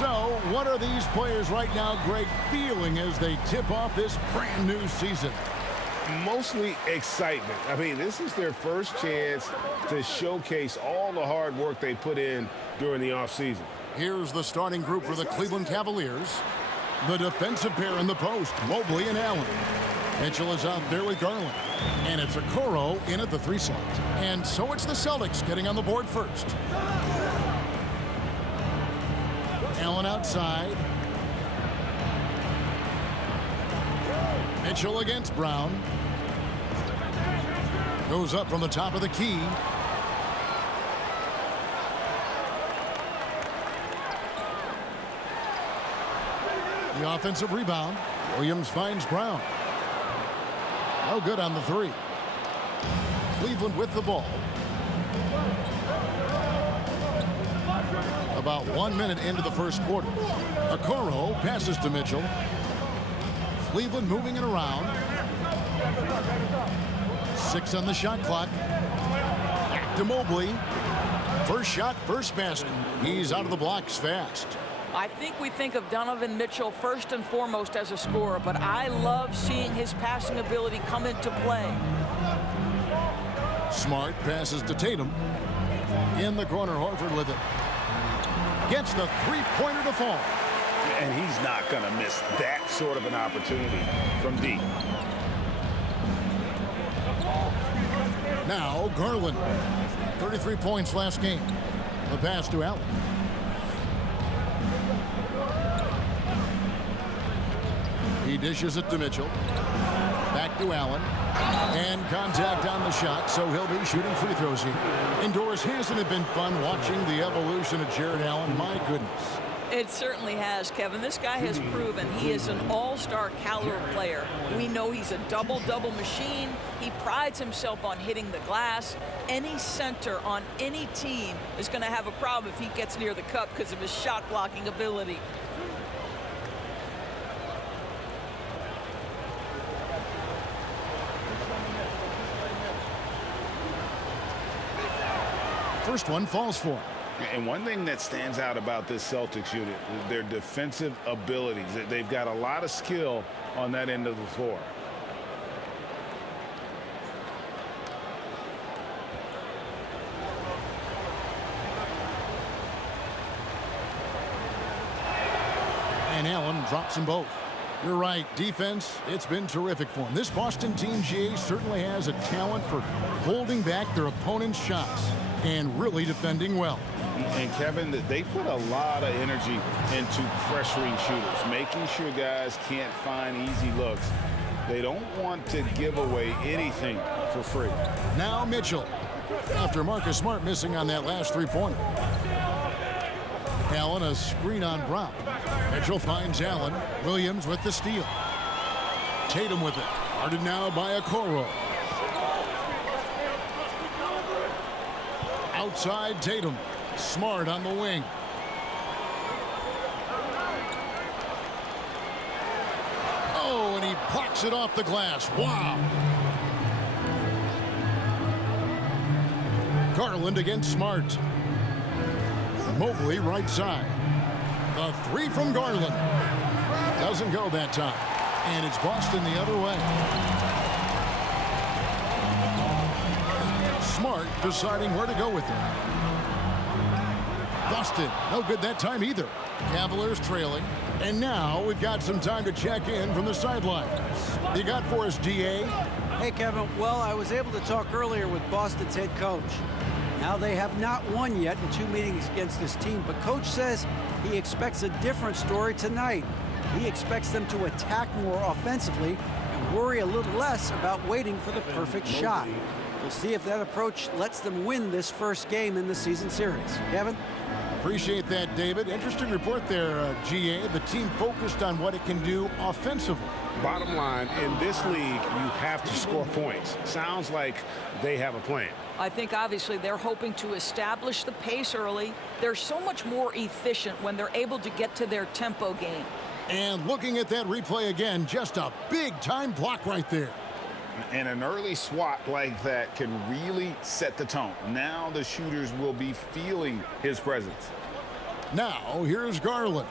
So, what are these players right now, Greg, feeling as they tip off this brand new season? Mostly excitement. I mean, this is their first chance to showcase all the hard work they put in during the offseason. Here's the starting group for the Cleveland Cavaliers. The defensive pair in the post, Mobley and Allen. Mitchell is out there with Garland. And it's Okoro in at the 3 slot. And so it's the Celtics getting on the board first. Allen outside. Mitchell against Brown. Goes up from the top of the key. The offensive rebound. Williams finds Brown. No good on the 3. Cleveland with the ball. About 1 minute into the first quarter. Okoro passes to Mitchell. Cleveland moving it around. 6 on the shot clock. Back to Mobley. First shot, first basket. He's out of the blocks fast. I think we think of Donovan Mitchell first and foremost as a scorer, but I love seeing his passing ability come into play. Smart passes to Tatum. In the corner, Horford with it. Gets the three-pointer to fall. And he's not going to miss that sort of an opportunity from deep. Now Garland. 33 points last game. The pass to Allen. He dishes it to Mitchell. Back to Allen. And contact on the shot, so he'll be shooting free throws here. Indoors, hasn't it been fun watching the evolution of Jared Allen? My goodness. It certainly has, Kevin. This guy has proven he is an all-star caliber player. We know he's a double-double machine. He prides himself on hitting the glass. Any center on any team is going to have a problem if he gets near the cup because of his shot-blocking ability. First one falls for him. And one thing that stands out about this Celtics unit is their defensive abilities. They've got a lot of skill on that end of the floor. And Allen drops them both. You're right. Defense, it's been terrific for him. This Boston team, GA, certainly has a talent for holding back their opponent's shots and really defending well. And Kevin, they put a lot of energy into pressuring shooters, making sure guys can't find easy looks. They don't want to give away anything for free. Now Mitchell, after Marcus Smart missing on that last three-pointer. Allen a screen on Brown. Mitchell finds Allen. Williams with the steal. Tatum with it. Guarded now by Okoro. Outside Tatum. Smart on the wing. Oh, and he blocks it off the glass. Wow. Garland against Smart. Mobley right side. The three from Garland. Doesn't go that time. And it's Boston the other way. Smart deciding where to go with it. Busted. No good that time either. Cavaliers trailing. And now we've got some time to check in from the sidelines. You got for us, DA? Hey, Kevin. Well, I was able to talk earlier with Boston's head coach. Now they have not won yet in 2 meetings against this team, but coach says he expects a different story tonight. He expects them to attack more offensively and worry a little less about waiting for the perfect shot. We'll see if that approach lets them win this first game in the season series. Kevin? Appreciate that, David. Interesting report there, GA. The team focused on what it can do offensively. Bottom line, in this league, you have to score points. Sounds like they have a plan. I think obviously they're hoping to establish the pace early. They're so much more efficient when they're able to get to their tempo game. And looking at that replay again, just a big-time block right there. And an early swat like that can really set the tone. Now the shooters will be feeling his presence. Now, here's Garland.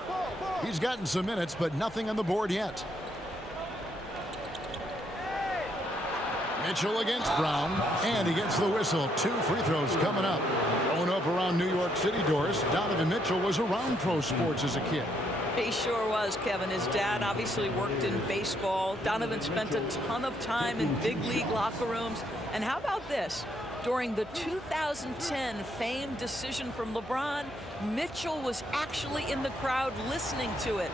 He's gotten some minutes, but nothing on the board yet. Mitchell against Brown, and he gets the whistle. 2 free throws coming up. Growing up around New York City, Doris, Donovan Mitchell was around pro sports as a kid. He sure was, Kevin. His dad obviously worked in baseball. Donovan spent a ton of time in big league locker rooms. And how about this? During the 2010 famed decision from LeBron, Mitchell was actually in the crowd listening to it.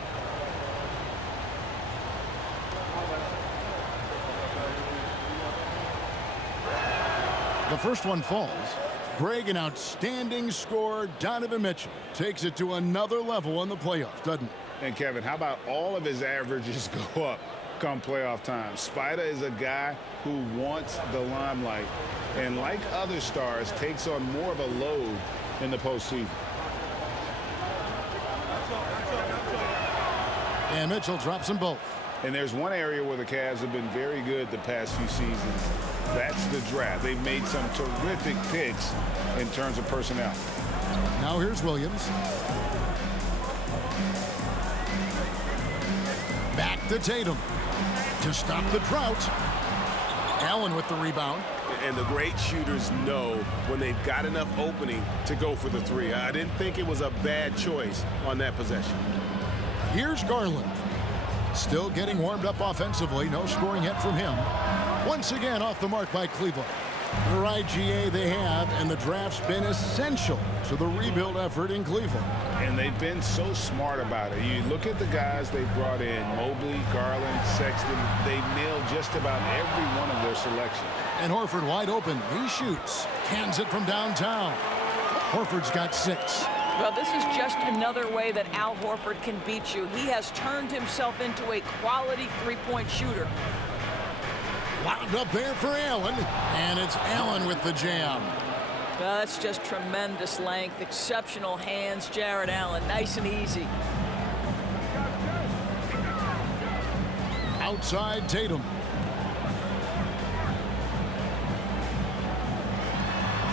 The first one falls. Greg, an outstanding scorer. Donovan Mitchell takes it to another level in the playoffs, doesn't he? And Kevin, how about all of his averages go up come playoff time? Spider is a guy who wants the limelight, and like other stars, takes on more of a load in the postseason. And Mitchell drops them both. And there's one area where the Cavs have been very good the past few seasons. That's the draft. They've made some terrific picks in terms of personnel. Now here's Williams. Back to Tatum to stop the drought. Allen with the rebound. And the great shooters know when they've got enough opening to go for the three. I didn't think it was a bad choice on that possession. Here's Garland. Still getting warmed up offensively. No scoring yet from him. Once again off the mark by Cleveland. The IGA they have, and the draft's been essential to the rebuild effort in Cleveland. And they've been so smart about it. You look at the guys they brought in, Mobley, Garland, Sexton. They've nailed just about every one of their selections. And Horford wide open. He shoots. Cans it from downtown. Horford's got 6. Well, this is just another way that Al Horford can beat you. He has turned himself into a quality three-point shooter. Wound up there for Allen, and it's Allen with the jam. Well, that's just tremendous length, exceptional hands, Jared Allen, nice and easy. Outside Tatum.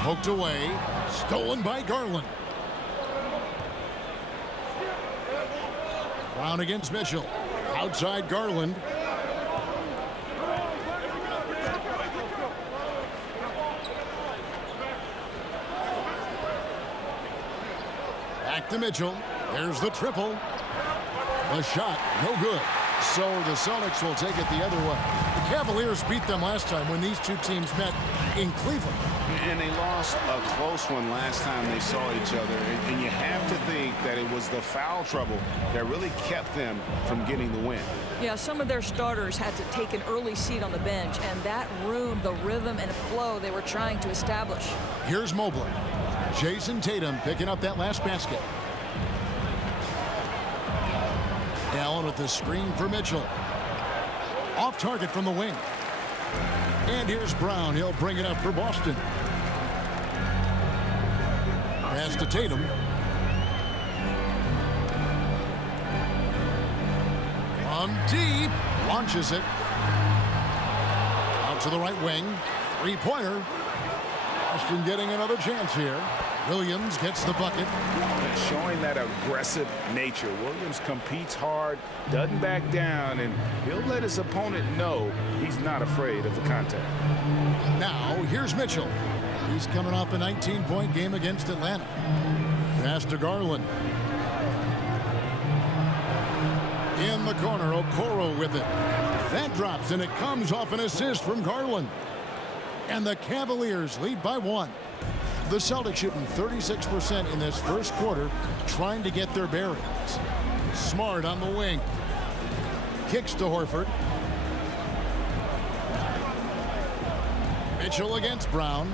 Poked away, stolen by Garland. Brown against Mitchell. Outside Garland. Back to Mitchell. There's the triple. The shot, no good. So the Celtics will take it the other way. The Cavaliers beat them last time when these two teams met in Cleveland. And they lost a close one last time they saw each other. And you have to think that it was the foul trouble that really kept them from getting the win. Yeah, some of their starters had to take an early seat on the bench, and that ruined the rhythm and flow they were trying to establish. Here's Mobley. Jason Tatum picking up that last basket. Allen with the screen for Mitchell. Off target from the wing. And here's Brown. He'll bring it up for Boston. Pass to Tatum. From deep. Launches it. Out to the right wing. Three-pointer. Boston getting another chance here. Williams gets the bucket. Showing that aggressive nature. Williams competes hard, doesn't back down, and he'll let his opponent know he's not afraid of the contact. Now, here's Mitchell. He's coming off a 19-point game against Atlanta. Pass to Garland. In the corner, Okoro with it. That drops, and it comes off an assist from Garland. And the Cavaliers lead by 1. The Celtics shooting 36% in this first quarter, trying to get their bearings. Smart on the wing. Kicks to Horford. Mitchell against Brown.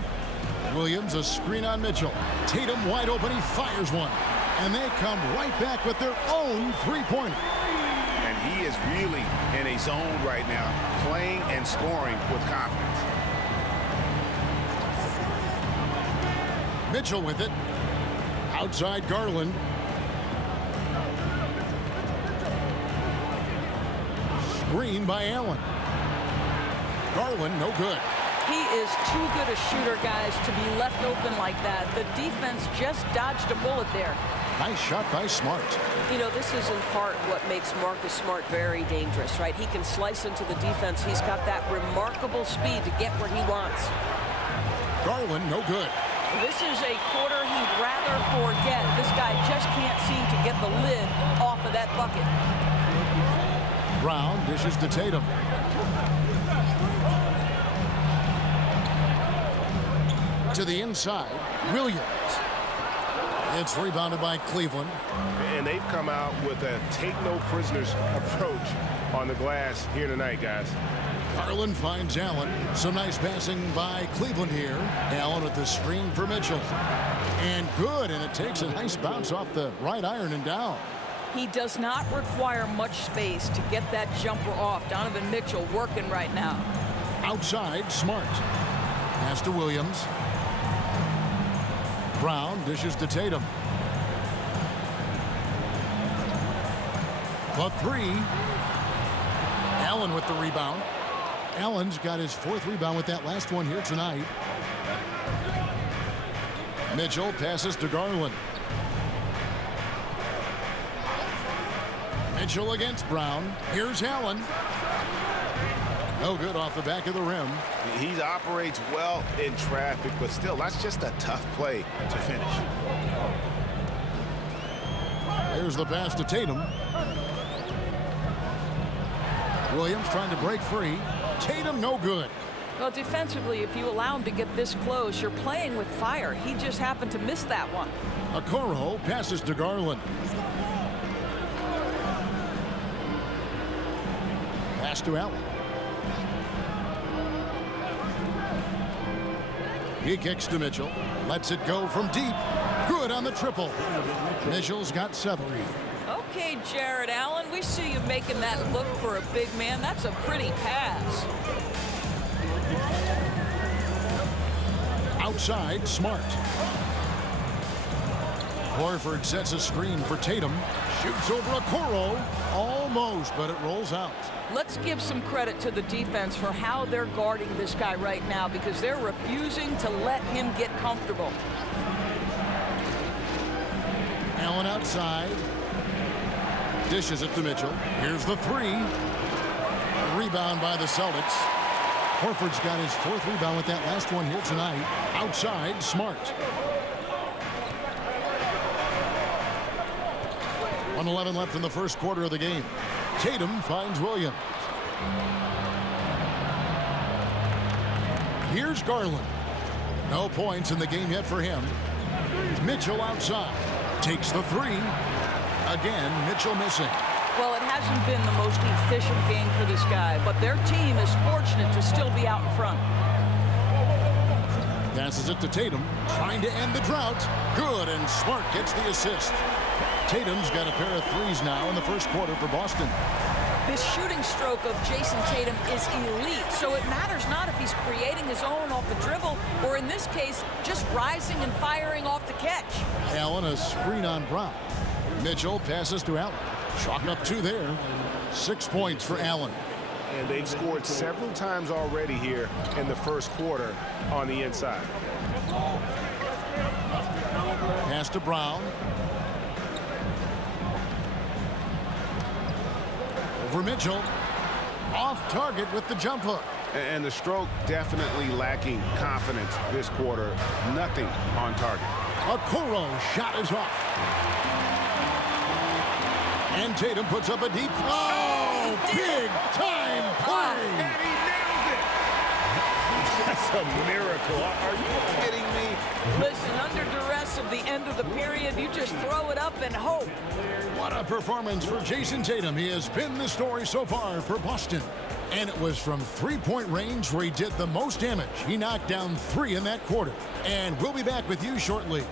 Williams, a screen on Mitchell. Tatum wide open, he fires one. And they come right back with their own three-pointer. And he is really in a zone right now, playing and scoring with confidence. Mitchell with it. Outside Garland. Screen by Allen. Garland, no good. He is too good a shooter, guys, to be left open like that. The defense just dodged a bullet there. Nice shot by Smart. You know, this is in part what makes Marcus Smart very dangerous, right? He can slice into the defense. He's got that remarkable speed to get where he wants. Garland, no good. This is a quarter he'd rather forget. This guy just can't seem to get the lid off of that bucket. Brown dishes to Tatum. To the inside, Williams. It's rebounded by Cleveland. And they've come out with a take-no-prisoners approach on the glass here tonight, guys. Garland finds Allen. Some nice passing by Cleveland here. Allen with the screen for Mitchell. And good, and it takes a nice bounce off the right iron and down. He does not require much space to get that jumper off. Donovan Mitchell working right now. Outside, Smart. Pass to Williams. Brown dishes to Tatum. The three. Allen with the rebound. Allen's got his 4th rebound with that last one here tonight. Mitchell passes to Garland. Mitchell against Brown. Here's Allen. No good off the back of the rim. He operates well in traffic, but still, that's just a tough play to finish. Here's the pass to Tatum. Williams trying to break free. Tatum no good. Well, defensively, if you allow him to get this close, you're playing with fire. He just happened to miss that one. Okoro passes to Garland. Pass to Allen. He kicks to Mitchell. Lets it go from deep. Good on the triple. Mitchell's got 7. Okay, Jared Allen, we see you making that look for a big man. That's a pretty pass. Outside, Smart. Horford sets a screen for Tatum. Shoots over Okoro. Almost, but it rolls out. Let's give some credit to the defense for how they're guarding this guy right now, because they're refusing to let him get comfortable. Allen outside. Dishes it to Mitchell. Here's the 3. Rebound by the Celtics. Horford's got his 4th rebound with that last one here tonight. Outside, Smart. 1:11 left in the first quarter of the game. Tatum finds Williams. Here's Garland. No points in the game yet for him. Mitchell outside. Takes the 3. Again, Mitchell missing. Well, it hasn't been the most efficient game for this guy, but their team is fortunate to still be out in front. Passes it to Tatum, trying to end the drought. Good, and Smart gets the assist. Tatum's got a pair of 3s now in the first quarter for Boston. This shooting stroke of Jason Tatum is elite, so it matters not if he's creating his own off the dribble, or in this case, just rising and firing off the catch. Allen, a screen on Brown. Mitchell passes to Allen. Chalk up 2 there. 6 points for Allen. And they've scored several times already here in the first quarter on the inside. Pass to Brown. Over Mitchell. Off target with the jump hook. And the stroke definitely lacking confidence this quarter. Nothing on target. Okoro shot is off. And Tatum puts up a deep. Oh, big time play. And he nails it. That's a miracle. Are you kidding me? Listen, under duress of the end of the period, you just throw it up and hope. What a performance for Jason Tatum. He has been the story so far for Boston. And it was from 3-point range where he did the most damage. He knocked down 3 in that quarter. And we'll be back with you shortly.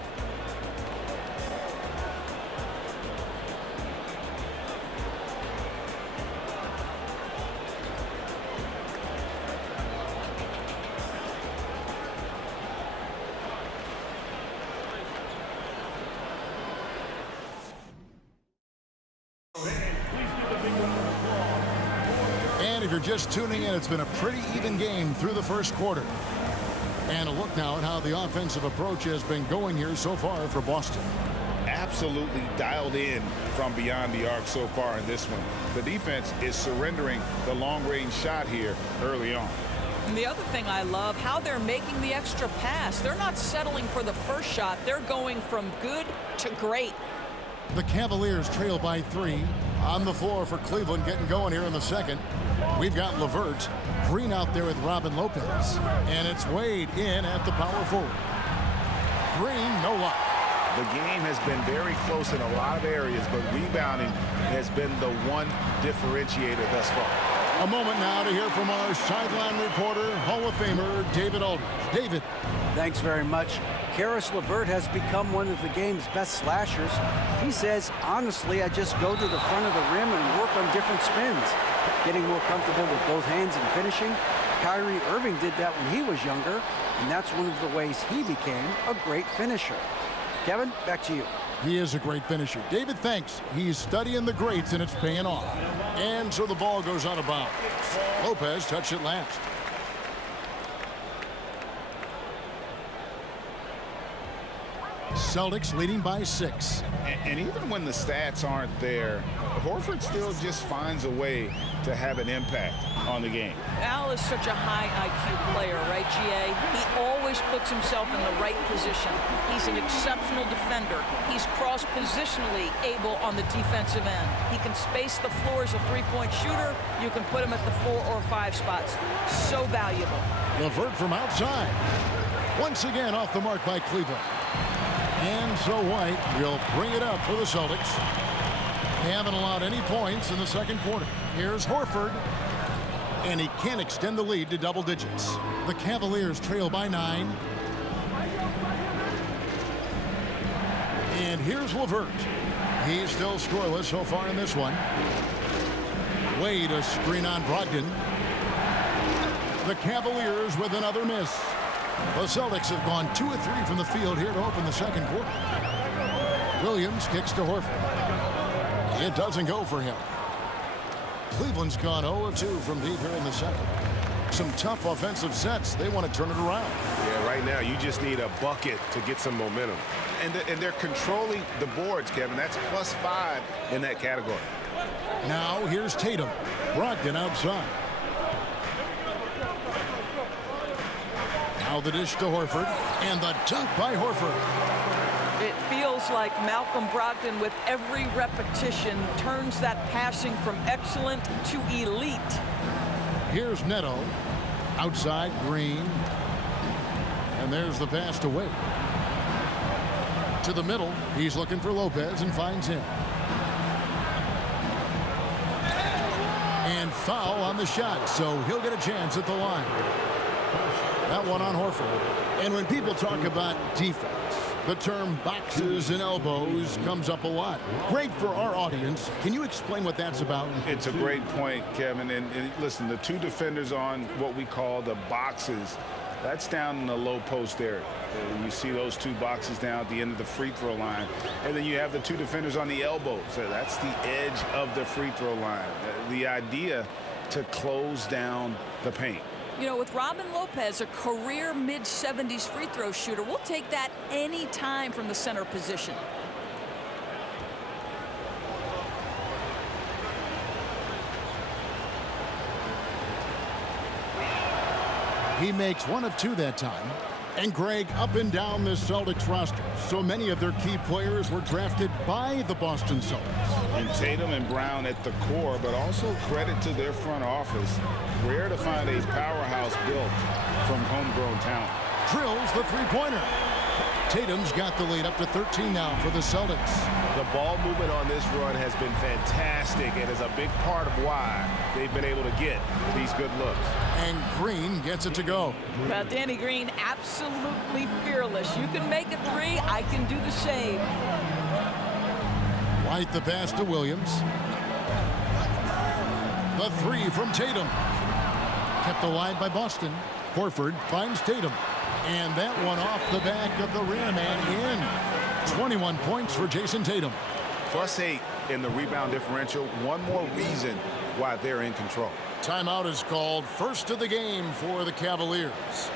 And if you're just tuning in, it's been a pretty even game through the first quarter. And a look now at how the offensive approach has been going here so far for Boston. absolutely dialed in from beyond the arc so far in this one. The defense is surrendering the long-range shot here early on. And the other thing I love, how they're making the extra pass. They're not settling for the first shot. They're going from good to great. The Cavaliers trail by 3. On the floor for Cleveland, getting going here in the second. We've got LeVert. Green out there with Robin Lopez. And it's Wade in at the power forward. Green, no luck. The game has been very close in a lot of areas, but rebounding has been the one differentiator thus far. A moment now to hear from our sideline reporter, Hall of Famer David Aldridge. David. Thanks very much. Karis LeVert has become one of the game's best slashers. He says, honestly, I just go to the front of the rim and work on different spins, getting more comfortable with both hands and finishing. Kyrie Irving did that when he was younger, and that's one of the ways he became a great finisher. Kevin, back to you. He is a great finisher. David, thanks. He's studying the greats, and it's paying off. And so the ball goes out of bounds. Lopez touched it last. Celtics leading by 6. And even when the stats aren't there, Horford still just finds a way to have an impact on the game. Al is such a high IQ player, right, GA? He always puts himself in the right position. He's an exceptional defender. He's cross-positionally able on the defensive end. He can space the floor as a three-point shooter. You can put him at the 4 or 5 spots. So valuable. LeVert from outside. Once again off the mark by Cleveland. And so White will bring it up for the Celtics. They haven't allowed any points in the second quarter. Here's Horford. And he can't extend the lead to double digits. The Cavaliers trail by 9. And here's LeVert. He's still scoreless so far in this one. Wade a screen on Brogdon. The Cavaliers with another miss. The Celtics have gone 2 of 3 from the field here to open the second quarter. Williams kicks to Horford. It doesn't go for him. Cleveland's gone 0 of 2 from deep here in the second. Some tough offensive sets. They want to turn it around. Yeah, right now you just need a bucket to get some momentum. And they're controlling the boards, Kevin. That's +5 in that category. Now here's Tatum. Brogdon outside. Now the dish to Horford. And the dunk by Horford. It feels like Malcolm Brogdon, with every repetition, turns that passing from excellent to elite. Here's Neto. Outside, Green. And there's the pass to Wade. To the middle. He's looking for Lopez and finds him. And foul on the shot, so he'll get a chance at the line. That one on Horford. And when people talk about defense, the term boxes and elbows comes up a lot. Great for our audience. Can you explain what that's about? It's a great point, Kevin. And listen, the 2 defenders on what we call the boxes, that's down in the low post area. You see those 2 boxes down at the end of the free throw line. And then you have the 2 defenders on the elbows. That's the edge of the free throw line. The idea to close down the paint. You know, with Robin Lopez, a career mid-70s free throw shooter, we'll take that any time from the center position. He makes 1 of 2 that time. And Greg, up and down this Celtics roster, so many of their key players were drafted by the Boston Celtics. And Tatum and Brown at the core, but also credit to their front office. Rare to find a powerhouse built from homegrown talent. Drills the three-pointer. Tatum's got the lead up to 13 now for the Celtics. The ball movement on this run has been fantastic and is a big part of why they've been able to get these good looks. And Green gets it to go. Well, Danny Green, absolutely fearless. You can make a 3, I can do the same. White the pass to Williams. The 3 from Tatum. Kept alive by Boston. Horford finds Tatum. And that one off the back of the rim and in. 21 points for Jason Tatum. +8 in the rebound differential. One more reason why they're in control. Timeout is called. First of the game for the Cavaliers.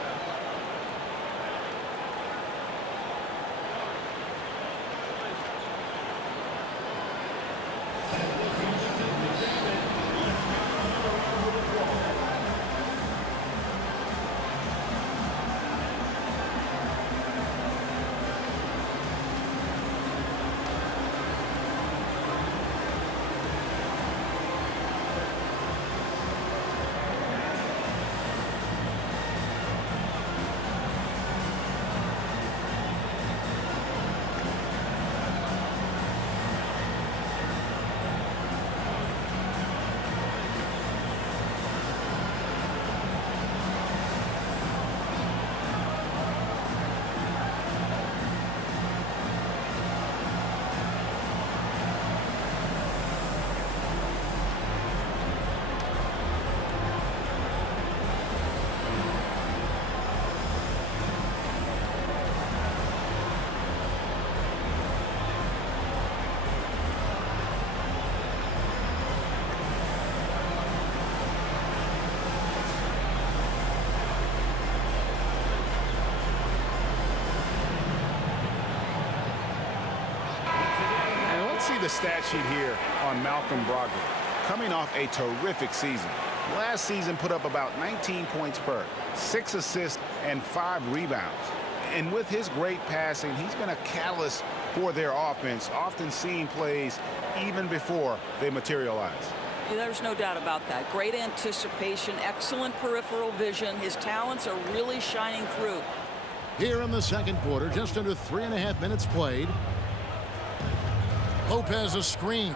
the stat sheet here on Malcolm Brogdon. Coming off a terrific season. Last season put up about 19 points per, 6 assists, and 5 rebounds. And with his great passing, he's been a catalyst for their offense, often seeing plays even before they materialize. Yeah, there's no doubt about that. Great anticipation, excellent peripheral vision. His talents are really shining through. Here in the second quarter, just under 3.5 minutes played. Lopez a screen.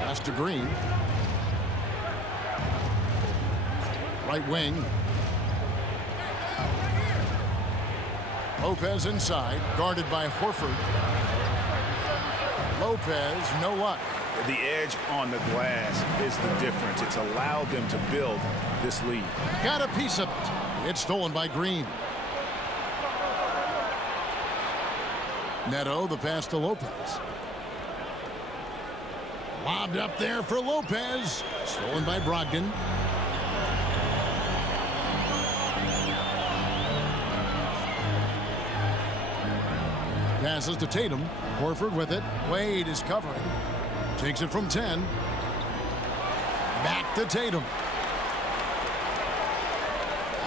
Pass to Green. Right wing. Lopez inside, guarded by Horford. Lopez, no luck. The edge on the glass is the difference. It's allowed them to build this lead. Got a piece of it. It's stolen by Green. Neto, the pass to Lopez. Lobbed up there for Lopez. Stolen by Brogdon. Passes to Tatum. Horford with it. Wade is covering. Takes it from 10. Back to Tatum.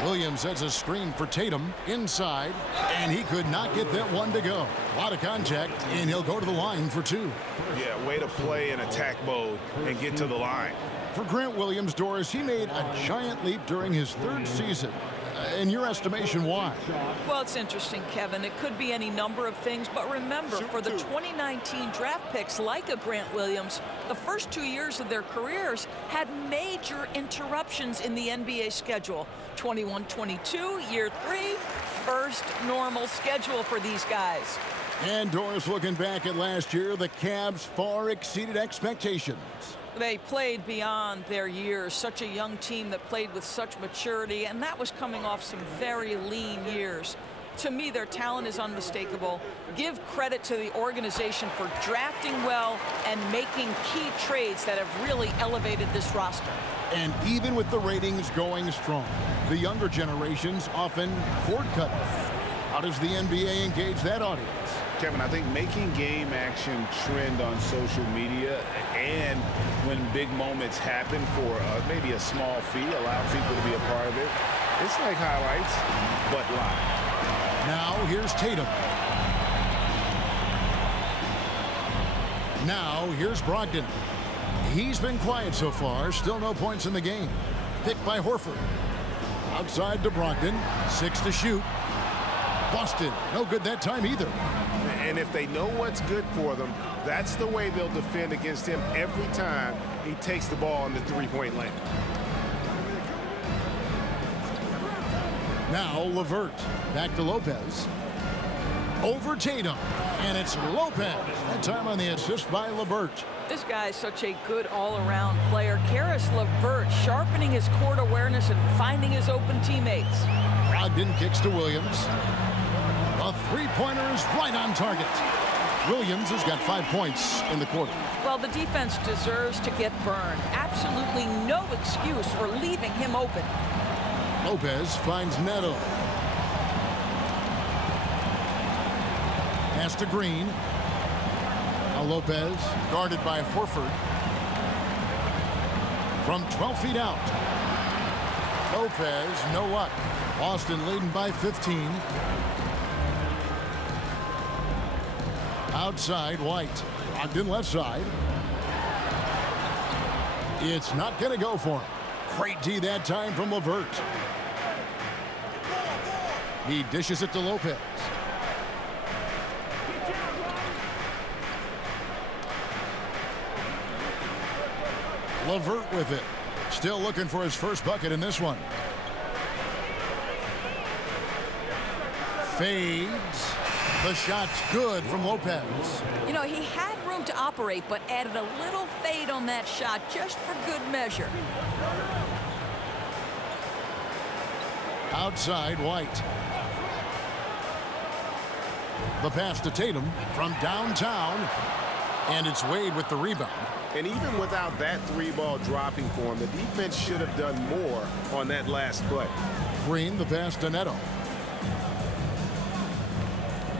Williams sets a screen for Tatum inside, and he could not get that one to go. A lot of contact, and he'll go to the line for 2. Yeah, way to play in attack mode and get to the line. For Grant Williams, Doris, he made a giant leap during his 3rd season. In your estimation, why? Well, it's interesting, Kevin. It could be any number of things, but remember, for the 2019 draft picks like a Grant Williams, the first 2 years of their careers had major interruptions in the NBA schedule. 21-22, year 3, first normal schedule for these guys. And Doris, looking back at last year, the Cavs far exceeded expectations. They played beyond their years. Such a young team that played with such maturity, and that was coming off some very lean years. To me, their talent is unmistakable. Give credit to the organization for drafting well and making key trades that have really elevated this roster. And even with the ratings going strong, the younger generations often cord cutters. How does the NBA engage that audience? Kevin, I think making game action trend on social media and when big moments happen for maybe a small fee, allow people to be a part of it. It's like highlights, but live. Now here's Tatum. Now here's Brogdon. He's been quiet so far. Still no points in the game. Picked by Horford. Outside to Brogdon. 6 to shoot. Busted. No good that time either. And if they know what's good for them, that's the way they'll defend against him every time he takes the ball in the three-point lane. Now LeVert. Back to Lopez. Over Tatum. And it's Lopez. That time on the assist by LeVert. This guy is such a good all-around player. Karis LeVert sharpening his court awareness and finding his open teammates. Brogdon kicks to Williams. A three-pointer is right on target. Williams has got 5 points in the quarter. Well, the defense deserves to get burned. Absolutely no excuse for leaving him open. Lopez finds Neto. Pass to Green. Now Lopez, guarded by Horford. From 12 feet out. Lopez, no luck. Boston leading by 15. Outside, White. Brogdon left side. It's not going to go for him. Great D that time from LeVert. He dishes it to Lopez. LeVert with it. Still looking for his first bucket in this one. Fades. The shot's good from Lopez. You know, he had room to operate, but added a little fade on that shot just for good measure. Outside, White. The pass to Tatum from downtown. And it's Wade with the rebound. And even without that three-ball dropping for him, the defense should have done more on that last play. Green, the pass to Neto.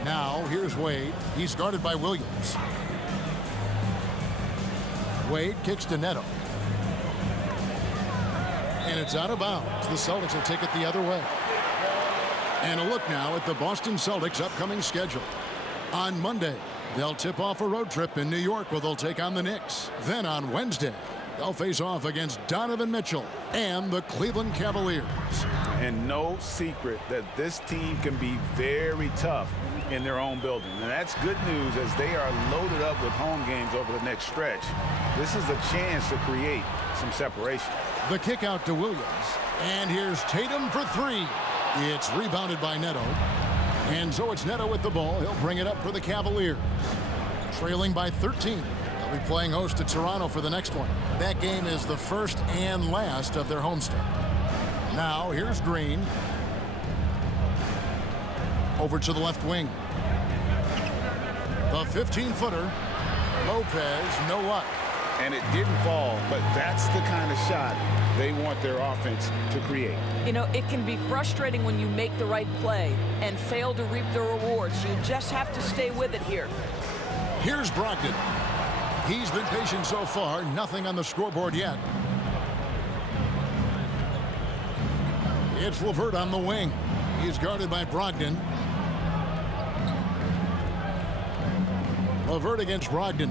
Now, here's Wade. He's guarded by Williams. Wade kicks to Neto. And it's out of bounds. The Celtics will take it the other way. And a look now at the Boston Celtics' upcoming schedule. On Monday, they'll tip off a road trip in New York where they'll take on the Knicks. Then on Wednesday, they'll face off against Donovan Mitchell and the Cleveland Cavaliers. And no secret that this team can be very tough in their own building. And that's good news as they are loaded up with home games over the next stretch. This is a chance to create some separation. The kick out to Williams. And here's Tatum for three. It's rebounded by Neto. And so it's Neto with the ball. He'll bring it up for the Cavaliers. Trailing by 13. They'll be playing host to Toronto for the next one. That game is the first and last of their homestand. Now here's Green. Over to the left wing. The 15-footer. Lopez, no luck. And it didn't fall, but that's the kind of shot they want their offense to create. You know, it can be frustrating when you make the right play and fail to reap the rewards. You just have to stay with it here. Here's Brogdon. He's been patient so far. Nothing on the scoreboard yet. It's LeVert on the wing. He's guarded by Brogdon. LeVert against Brogdon.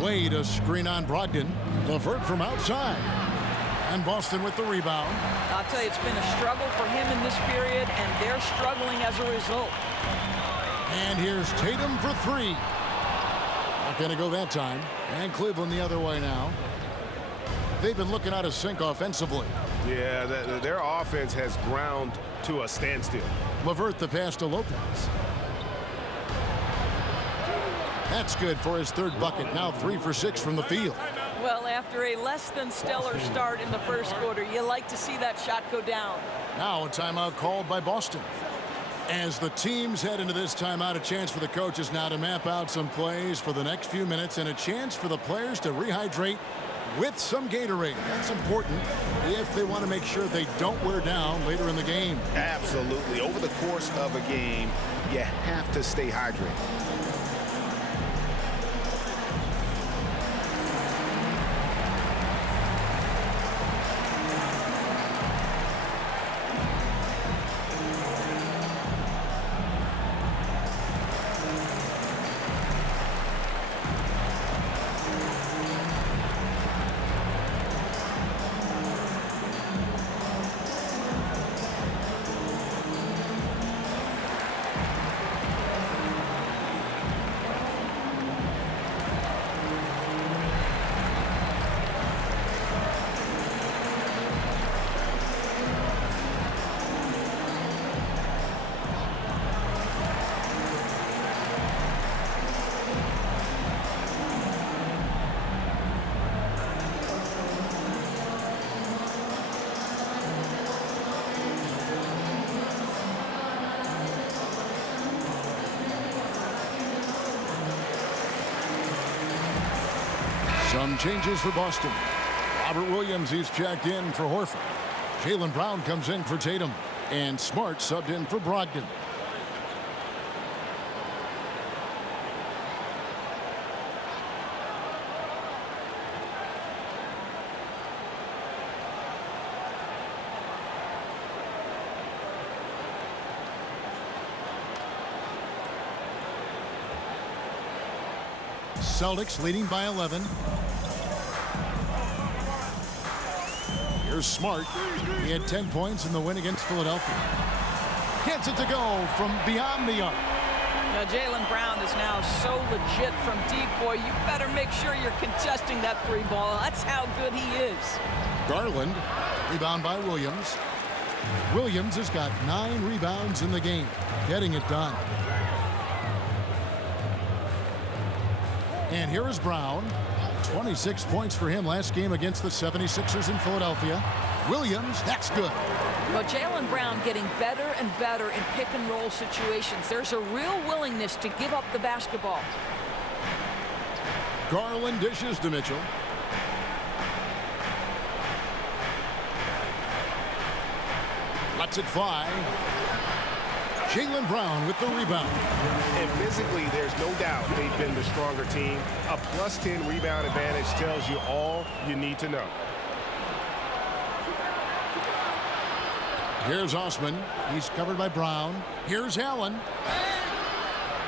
Wade a screen on Brogdon. LeVert from outside. And Boston with the rebound. I'll tell you, it's been a struggle for him in this period, and they're struggling as a result. And here's Tatum for three. Not going to go that time. And Cleveland the other way now. They've been looking out of sync offensively. Yeah, their offense has ground to a standstill. LeVert the pass to Lopez. That's good for his third bucket. Now 3 for 6 from the field. Well, after a less than stellar start in the first quarter, you like to see that shot go down. Now a timeout called by Boston. As the teams head into this timeout, a chance for the coaches now to map out some plays for the next few minutes and a chance for the players to rehydrate with some Gatorade. That's important if they want to make sure they don't wear down later in the game. Absolutely. Over the course of a game, you have to stay hydrated. Some changes for Boston. Robert Williams, he's checked in for Horford. Jaylen Brown comes in for Tatum. And Smart subbed in for Brogdon. Celtics leading by 11. Here's Smart. He had 10 points in the win against Philadelphia. Gets it to go from beyond the arc. Now, Jaylen Brown is now so legit from deep, boy. You better make sure you're contesting that three ball. That's how good he is. Garland, rebound by Williams. Williams has got 9 rebounds in the game, getting it done. And here is Brown. 26 points for him last game against the 76ers in Philadelphia. Williams, that's good. Well, Jaylen Brown getting better and better in pick-and-roll situations. There's a real willingness to give up the basketball. Garland dishes to Mitchell. Lets it fly. Jaylen Brown with the rebound. And physically, there's no doubt they've been the stronger team. A +10 rebound advantage tells you all you need to know. Here's Osman. He's covered by Brown. Here's Allen.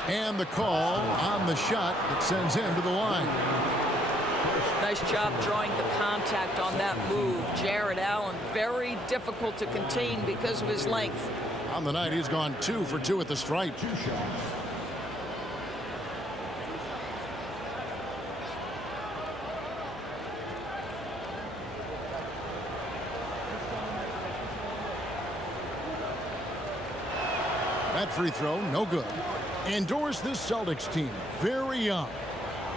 And the call on the shot that sends him to the line. Nice job drawing the contact on that move. Jared Allen, very difficult to contain because of his length. On the night, he's gone 2 for 2 at the stripe. That free throw, no good. Endorse this Celtics team, very young.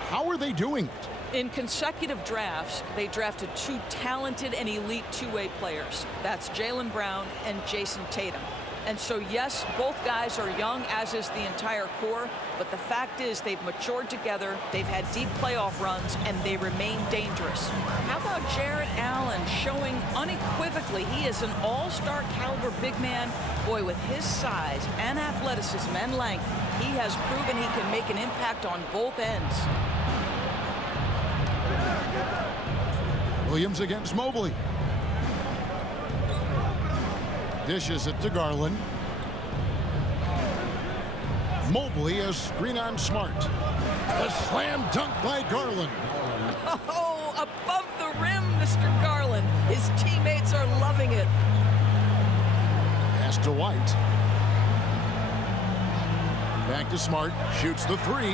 How are they doing it? In consecutive drafts, they drafted 2 talented and elite two-way players. That's Jaylen Brown and Jason Tatum. And so, yes, both guys are young, as is the entire core, but the fact is they've matured together, they've had deep playoff runs, and they remain dangerous. How about Jared Allen showing unequivocally he is an all-star caliber big man? Boy, with his size and athleticism and length, he has proven he can make an impact on both ends. Williams against Mobley. Dishes it to Garland. Mobley, a screen on Smart. A slam dunk by Garland. Oh, above the rim, Mr. Garland. His teammates are loving it. Pass to White. Back to Smart. Shoots the 3.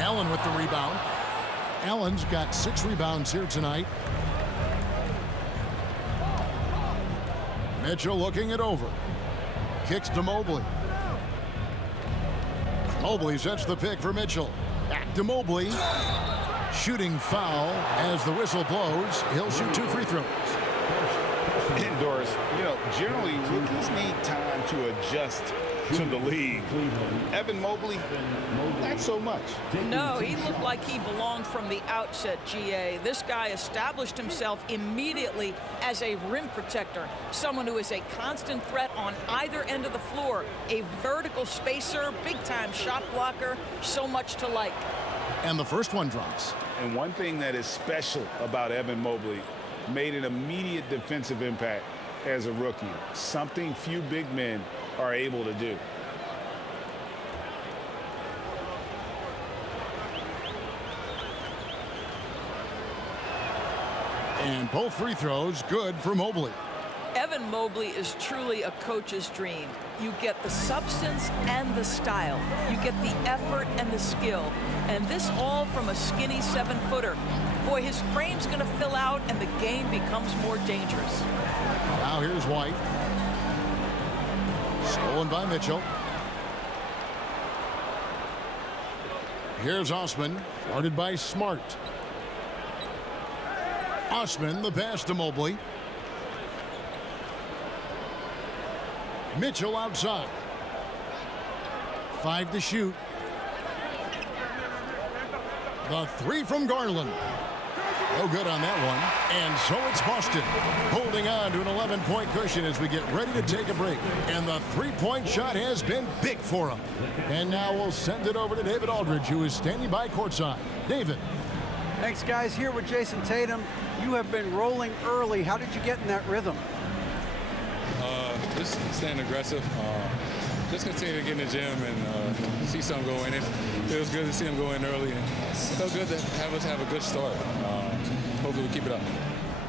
Allen with the rebound. Allen's got 6 rebounds here tonight. Mitchell looking it over. Kicks to Mobley. Mobley sets the pick for Mitchell. Back to Mobley. Shooting foul as the whistle blows. He'll shoot 2 free throws. Doris, generally rookies need time to adjust to the league. Evan Mobley, not so much. No, he looked like he belonged from the outset, GA. This guy established himself immediately as a rim protector, someone who is a constant threat on either end of the floor, a vertical spacer, big-time shot blocker, so much to like. And the first one drops. And one thing that is special about Evan Mobley, made an immediate defensive impact as a rookie, something few big men are able to do. And both free throws good for Mobley. Evan Mobley is truly a coach's dream. You get the substance and the style. You get the effort and the skill. And this all from a skinny 7-footer. Boy, his frame's going to fill out and the game becomes more dangerous. Now here's White. Stolen by Mitchell. Here's Osman, guarded by Smart. Osman, the pass to Mobley. Mitchell outside. 5 to shoot. The 3 from Garland. No good on that one. And so it's Boston holding on to an 11-point cushion as we get ready to take a break. And the 3-point shot has been big for him. And now we'll send it over to David Aldridge, who is standing by courtside. David. Thanks, guys. Here with Jason Tatum. You have been rolling early. How did you get in that rhythm? Just staying aggressive. Just continue to get in the gym and see some go in. It feels good to see them go in early. And it feels good to have us have a good start. Hopefully we keep it up.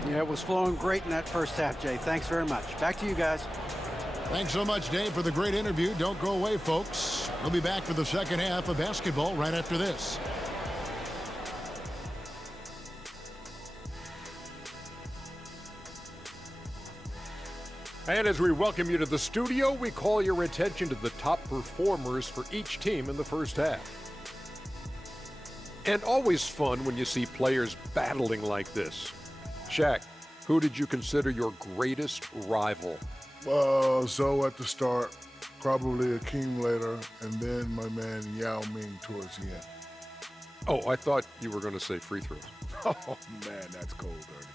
Yeah, it was flowing great in that first half, Jay. Thanks very much. Back to you guys. Thanks so much, Dave, for the great interview. Don't go away, folks. We'll be back for the second half of basketball right after this. And as we welcome you to the studio, we call your attention to the top performers for each team in the first half. And always fun when you see players battling like this. Shaq, who did you consider your greatest rival? So at the start, probably Akeem later, and then my man Yao Ming towards the end. Oh, I thought you were going to say free throws. Oh, man, that's cold, dirty.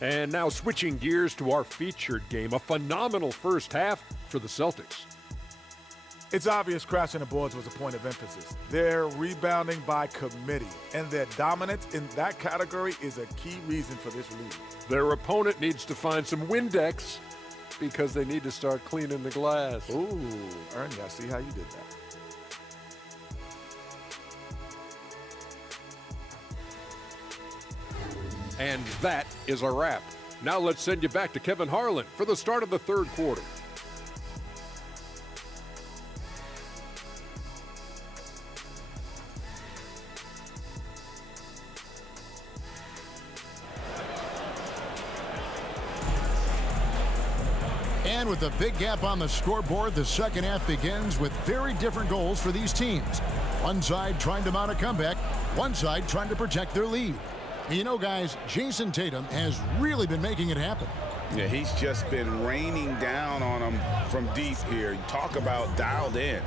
And now switching gears to our featured game, a phenomenal first half for the Celtics. It's obvious crashing the boards was a point of emphasis. They're rebounding by committee, and their dominance in that category is a key reason for this lead. Their opponent needs to find some Windex because they need to start cleaning the glass. Ooh, Ernie, I see how you did that. And that is a wrap. Now let's send you back to Kevin Harlan for the start of the third quarter. And with a big gap on the scoreboard, the second half begins with very different goals for these teams. One side trying to mount a comeback, one side trying to protect their lead. And you know, guys, Jason Tatum has really been making it happen. Yeah, he's just been raining down on them from deep here. Talk about dialed in.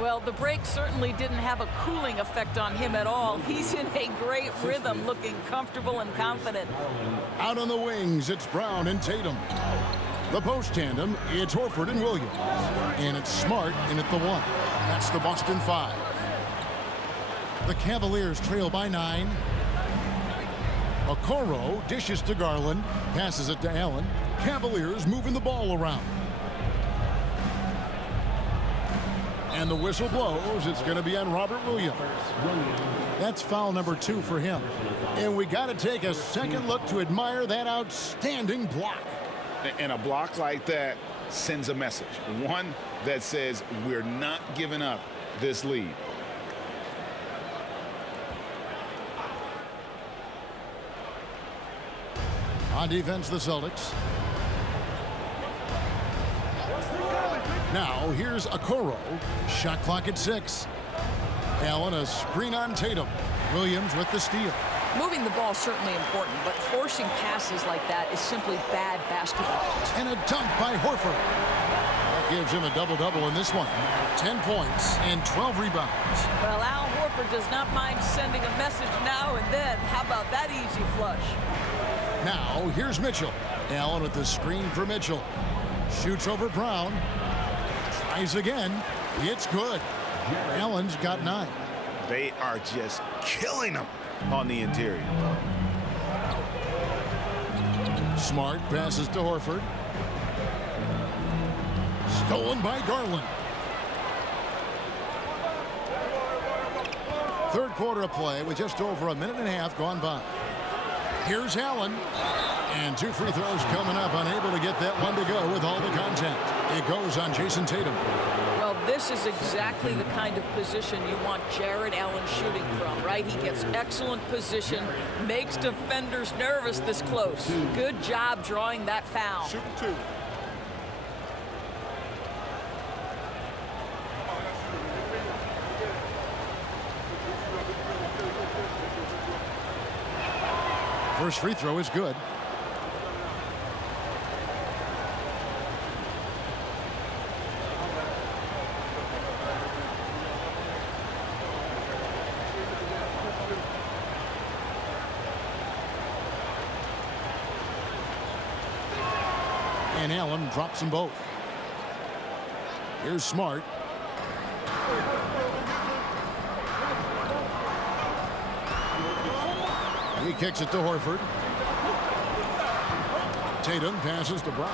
Well, the break certainly didn't have a cooling effect on him at all. He's in a great rhythm, looking comfortable and confident. Out on the wings, it's Brown and Tatum. The post tandem, it's Horford and Williams. And it's Smart in at the 1. That's the Boston 5. The Cavaliers trail by 9. Okoro dishes to Garland, passes it to Allen. Cavaliers moving the ball around. And the whistle blows. It's going to be on Robert Williams. That's foul number 2 for him. And we got to take a second look to admire that outstanding block. And a block like that sends a message. One that says we're not giving up this lead. On defense, the Celtics. Now, here's Okoro. Shot clock at 6. Allen, a screen on Tatum. Williams with the steal. Moving the ball is certainly important, but forcing passes like that is simply bad basketball. And a dunk by Horford. That gives him a double-double in this one. 10 points and 12 rebounds. Well, Al Horford does not mind sending a message now and then. How about that easy flush? Now, here's Mitchell. Allen with the screen for Mitchell. Shoots over Brown. Tries again. It's good. Allen's got 9. They are just killing them on the interior. Smart passes to Horford. Stolen by Garland. Third quarter of play with just over a minute and a half gone by. Here's Allen. And 2 free throws coming up. Unable to get that one to go with all the contact. It goes on Jason Tatum. Well, this is exactly the kind of position you want Jared Allen shooting from, right? He gets excellent position, makes defenders nervous this close. Good job drawing that foul. Shooting 2. First free throw is good. And Allen drops them both. Here's Smart. He kicks it to Horford. Tatum passes to Brown.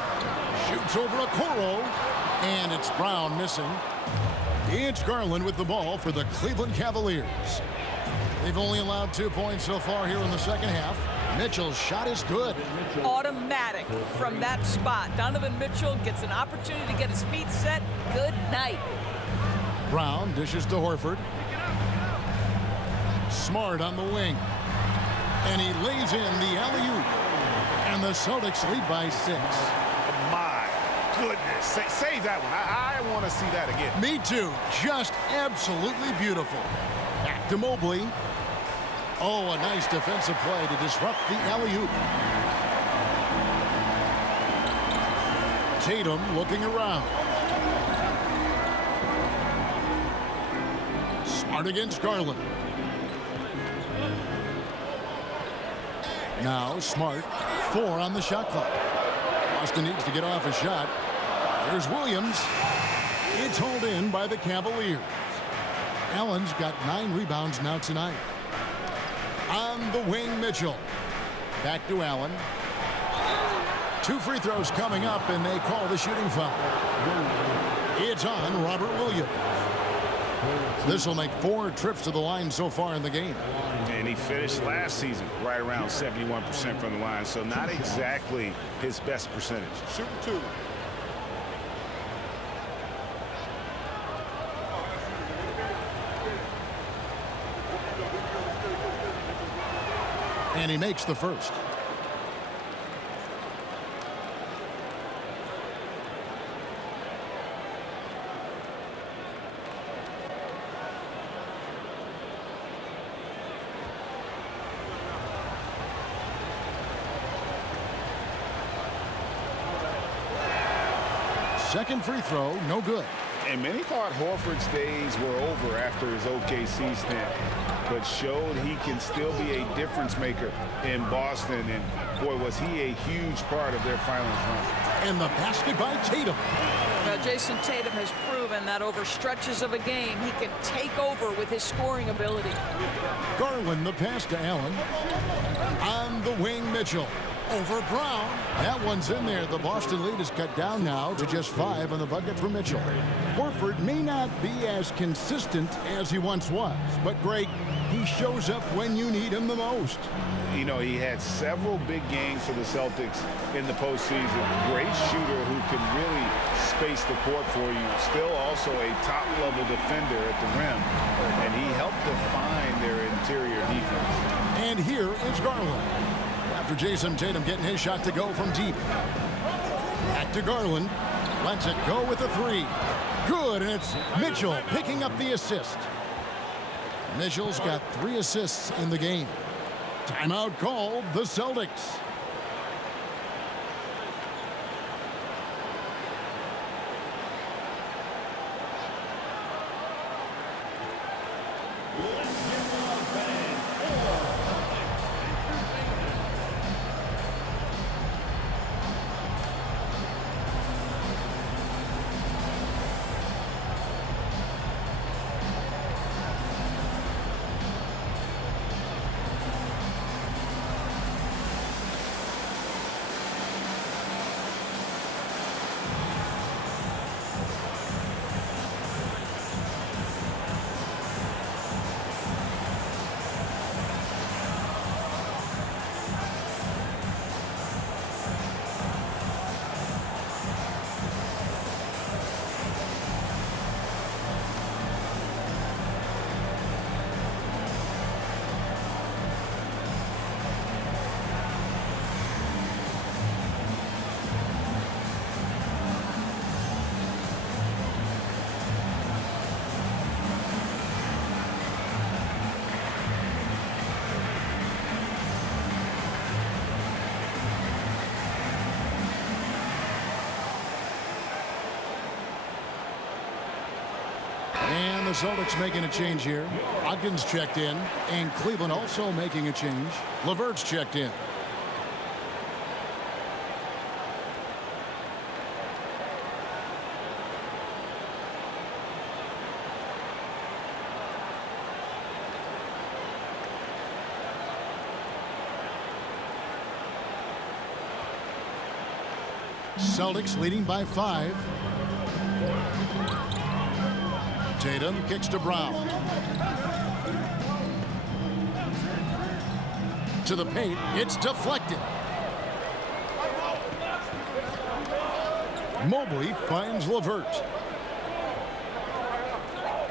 Shoots over Okoro. And it's Brown missing. It's Garland with the ball for the Cleveland Cavaliers. They've only allowed 2 points so far here in the second half. Mitchell's shot is good. Automatic from that spot. Donovan Mitchell gets an opportunity to get his feet set. Good night. Brown dishes to Horford. Smart on the wing. And he lays in the alley-oop. And the Celtics lead by 6. My goodness. Save that one. I want to see that again. Me too. Just absolutely beautiful. Back to Mobley. Oh, a nice defensive play to disrupt the alley-oop. Tatum looking around. Smart against Garland. Now Smart 4 on the shot clock. Boston needs to get off a shot. There's Williams. It's hauled in by the Cavaliers. Allen's got 9 rebounds now tonight. On the wing, Mitchell. Back to Allen. 2 free throws coming up, and they call the shooting foul. It's on Robert Williams. This will make 4 trips to the line so far in the game. And he finished last season right around 71% from the line, so not exactly his best percentage. Shooting 2. And he makes the first. Second free throw, no good. And many thought Horford's days were over after his OKC stint, but showed he can still be a difference maker in Boston. And boy, was he a huge part of their finals run. And the basket by Tatum. Now, Jason Tatum has proven that over stretches of a game, he can take over with his scoring ability. Garland, the pass to Allen. On the wing, Mitchell. Over Brown. That one's in there. The Boston lead is cut down now to just 5 on the bucket for Mitchell. Horford may not be as consistent as he once was, but Greg, he shows up when you need him the most. You know, he had several big games for the Celtics in the postseason. Great shooter who can really space the court for you. Still also a top-level defender at the rim, and he helped define their interior defense. And here is Garland. After Jason Tatum getting his shot to go from deep. Back to Garland. Lets it go with a 3. Good, and it's Mitchell picking up the assist. Mitchell's got 3 assists in the game. Timeout called the Celtics. And the Celtics making a change here. Ogden's checked in, and Cleveland also making a change. LeVert's checked in. Celtics leading by 5. Tatum kicks to Brown. To the paint. It's deflected. Mobley finds LeVert.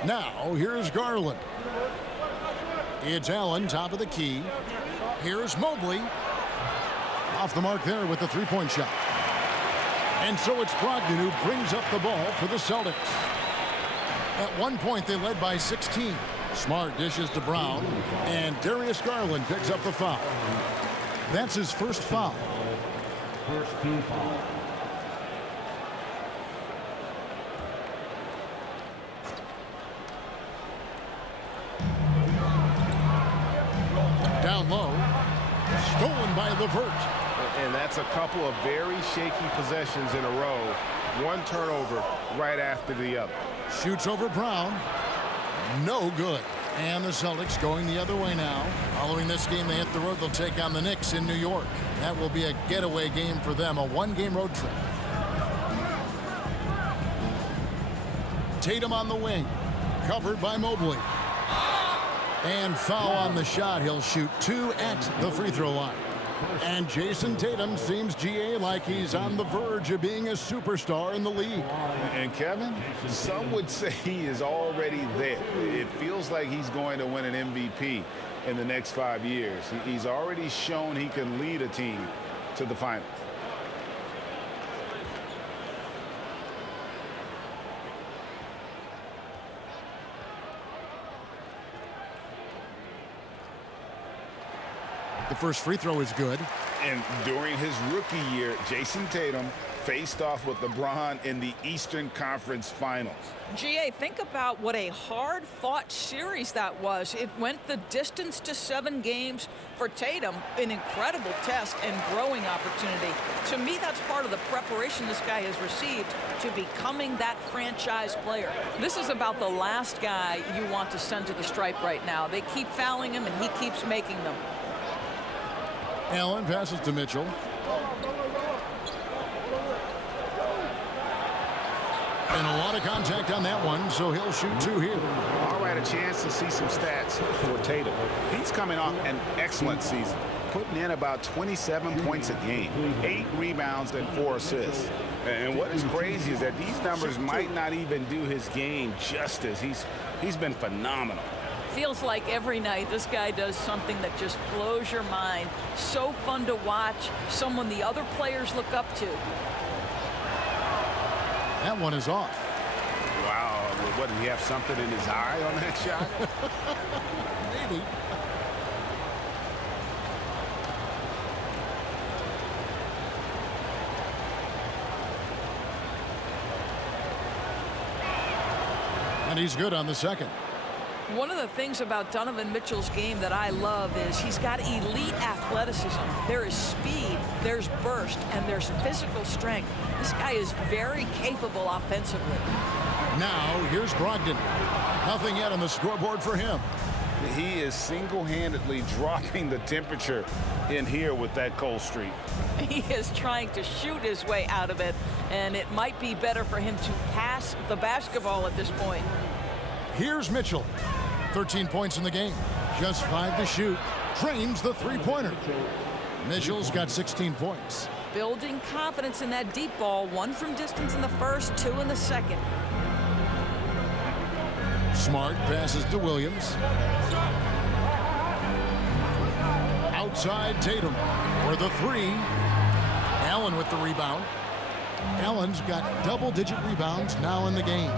Now here's Garland. It's Allen, top of the key. Here's Mobley. Off the mark there with the 3-point shot. And so it's Brogdon who brings up the ball for the Celtics. At one point, they led by 16. Smart dishes to Brown, and Darius Garland picks up the foul. That's his first foul. First team foul. Down low. Stolen by LeVert. And that's a couple of very shaky possessions in a row. One turnover right after the other. Shoots over Brown. No good. And the Celtics going the other way now. Following this game, they hit the road. They'll take on the Knicks in New York. That will be a getaway game for them, a one-game road trip. Tatum on the wing. Covered by Mobley. And foul on the shot. He'll shoot 2 at the free throw line. And Jason Tatum seems, GA, like he's on the verge of being a superstar in the league. And Kevin, some would say he is already there. It feels like he's going to win an MVP in the next 5 years. He's already shown he can lead a team to the finals. The first free throw is good. And during his rookie year, Jason Tatum faced off with LeBron in the Eastern Conference Finals. GA, think about what a hard-fought series that was. It went the distance to 7 games. For Tatum, an incredible test and growing opportunity. To me, that's part of the preparation this guy has received to becoming that franchise player. This is about the last guy you want to send to the stripe right now. They keep fouling him, and he keeps making them. Allen passes to Mitchell. And a lot of contact on that one, so he'll shoot 2 here. All right, a chance to see some stats for Tatum. He's coming off an excellent season, putting in about 27 points a game, 8 rebounds and 4 assists. And what is crazy is that these numbers might not even do his game justice. He's been phenomenal. Feels like every night this guy does something that just blows your mind. So fun to watch, someone the other players look up to. That one is off. Wow, what, did he have something in his eye on that shot? Maybe. And he's good on the second. One of the things about Donovan Mitchell's game that I love is he's got elite athleticism. There is speed, there's burst, and there's physical strength. This guy is very capable offensively. Now, here's Brogdon. Nothing yet on the scoreboard for him. He is single-handedly dropping the temperature in here with that cold streak. He is trying to shoot his way out of it, and it might be better for him to pass the basketball at this point. Here's Mitchell. 13 points in the game. Just 5 to shoot. Drains the three-pointer. Mitchell's got 16 points. Building confidence in that deep ball. 1 from distance in the first, 2 in the second. Smart passes to Williams. Outside Tatum for the 3. Allen with the rebound. Allen's got double-digit rebounds now in the game.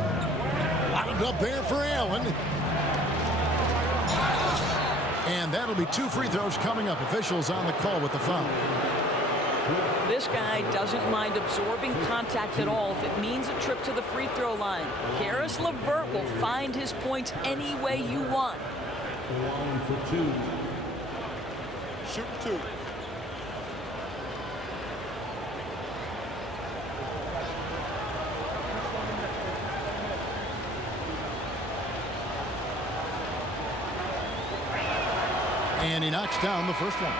Wound up there for Allen. And that'll be 2 free throws coming up. Officials on the call with the foul. This guy doesn't mind absorbing contact at all if it means a trip to the free throw line. Caris LeVert will find his points any way you want. Line for 2. Shoot 2. And he knocks down the first one.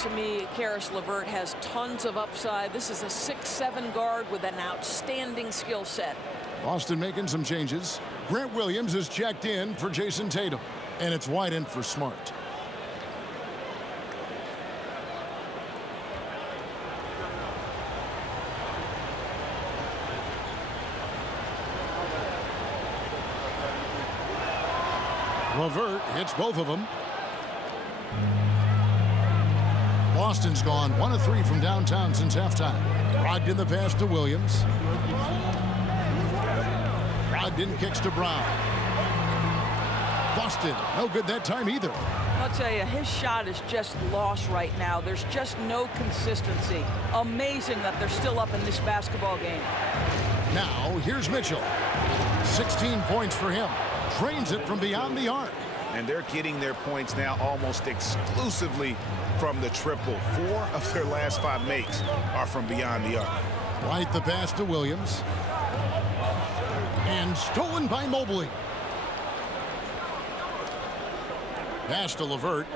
To me, Caris LeVert has tons of upside. This is a 6'7" guard with an outstanding skill set. Boston making some changes. Grant Williams is checked in for Jason Tatum. And it's wide in for Smart. LeVert hits both of them. Boston's gone 1 of 3 from downtown since halftime. Brogdon the pass to Williams. Brogdon kicks to Brown. Boston, no good that time either. I'll tell you, his shot is just lost right now. There's just no consistency. Amazing that they're still up in this basketball game. Now, here's Mitchell. 16 points for him. Drains it from beyond the arc. and they're getting their points now almost exclusively from the triple. 4 of their last 5 makes are from beyond the arc. White the pass to Williams. And stolen by Mobley. Pass to LeVert.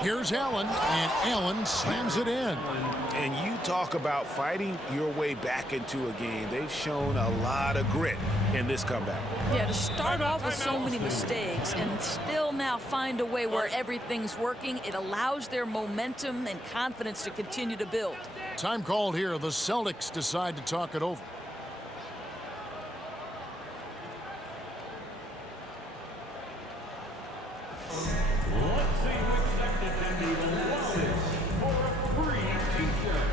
Here's Allen, and Allen slams it in. And you talk about fighting your way back into a game. They've shown a lot of grit in this comeback. Yeah, to start off with so many mistakes and still now find a way where everything's working, it allows their momentum and confidence to continue to build. Time called here. The Celtics decide to talk it over. Let's see who expected to be the longest for a free t-shirt.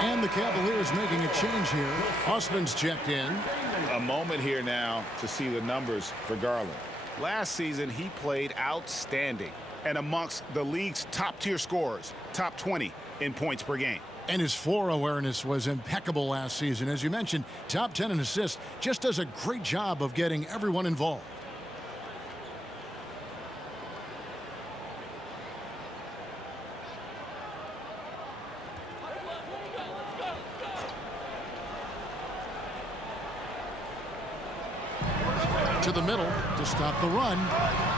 And the Cavaliers making a change here. Osman's checked in. A moment here now to see the numbers for Garland. Last season, he played outstanding and amongst the league's top-tier scorers, top 20 in points per game. And his floor awareness was impeccable last season. As you mentioned, top 10 in assists. Just does a great job of getting everyone involved. To the middle to stop the run.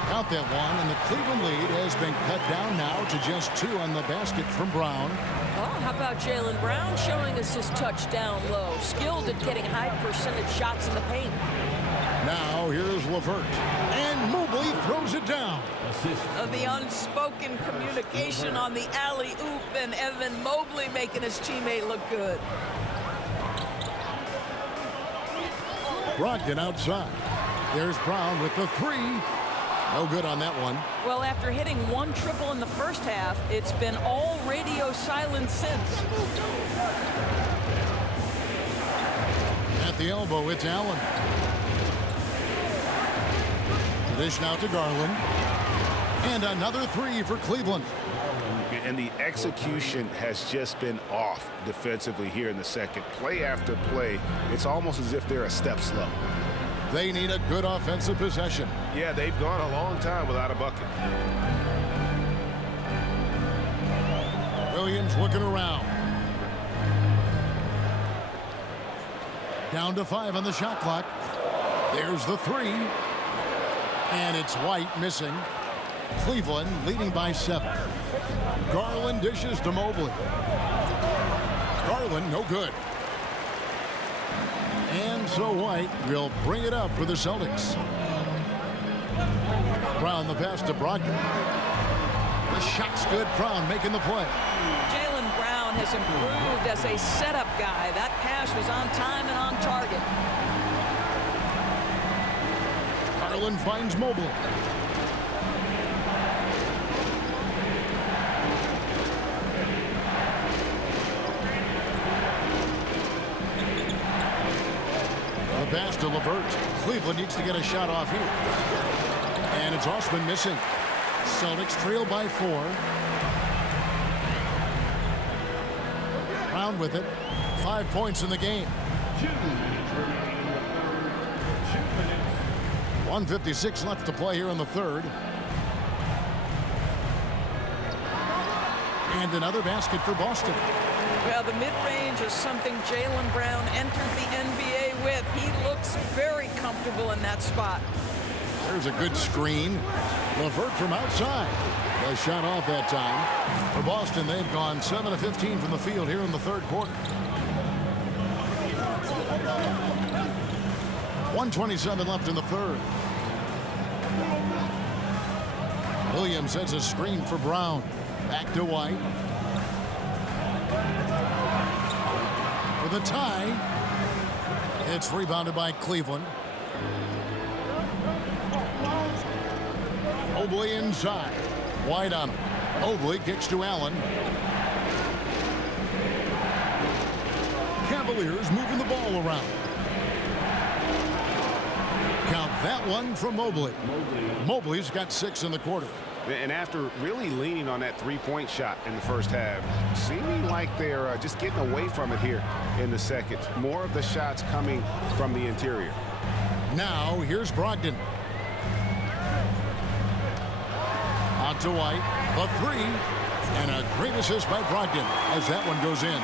Count that one, and the Cleveland lead has been cut down now to just 2 on the basket from Brown. Oh, how about Jaylen Brown showing us his touch down low? Skilled at getting high percentage shots in the paint. Now here's LeVert, and Mobley throws it down. The unspoken communication on the alley-oop, and Evan Mobley making his teammate look good. Brogdon outside. There's Brown with the 3. No good on that one. Well, after hitting 1 triple in the first half, it's been all radio silence since. At the elbow, it's Allen. The dish now to Garland. And another 3 for Cleveland. And the execution has just been off defensively here in the second. Play after play, it's almost as if they're a step slow. They need a good offensive possession. Yeah, they've gone a long time without a bucket. Williams looking around. Down to 5 on the shot clock. There's the 3. And it's White missing. Cleveland leading by 7. Garland dishes to Mobley. Garland no good. And so White will bring it up for the Celtics. Brown the pass to Brogdon. The shot's good. Brown making the play. Jaylen Brown has improved as a setup guy. That pass was on time and on target. Garland finds Mobley. The pass to LeVert. Cleveland needs to get a shot off here. And it's Osman missing. Celtics trail by 4. Brown with it. 5 points in the game. 2 minutes remaining in the third. 2 minutes. 1:56 left to play here in the third. And another basket for Boston. Well, the mid-range is something Jaylen Brown entered the NBA with. He looks very comfortable in that spot. There's a good screen. LeVert from outside. The shot off that time. For Boston, they've gone 7 of 15 from the field here in the third quarter. 1:27 left in the third. Williams sets a screen for Brown. Back to White. For the tie. It's rebounded by Cleveland. Mobley inside. White on him. Mobley kicks to Allen. Cavaliers moving the ball around. Count that one from Mobley. Mobley's got 6 in the quarter. And after really leaning on that three-point shot in the first half, seeming like they're just getting away from it here in the second. More of the shots coming from the interior. Now here's Brogdon. Out to White. The three. And a great assist by Brogdon as that one goes in.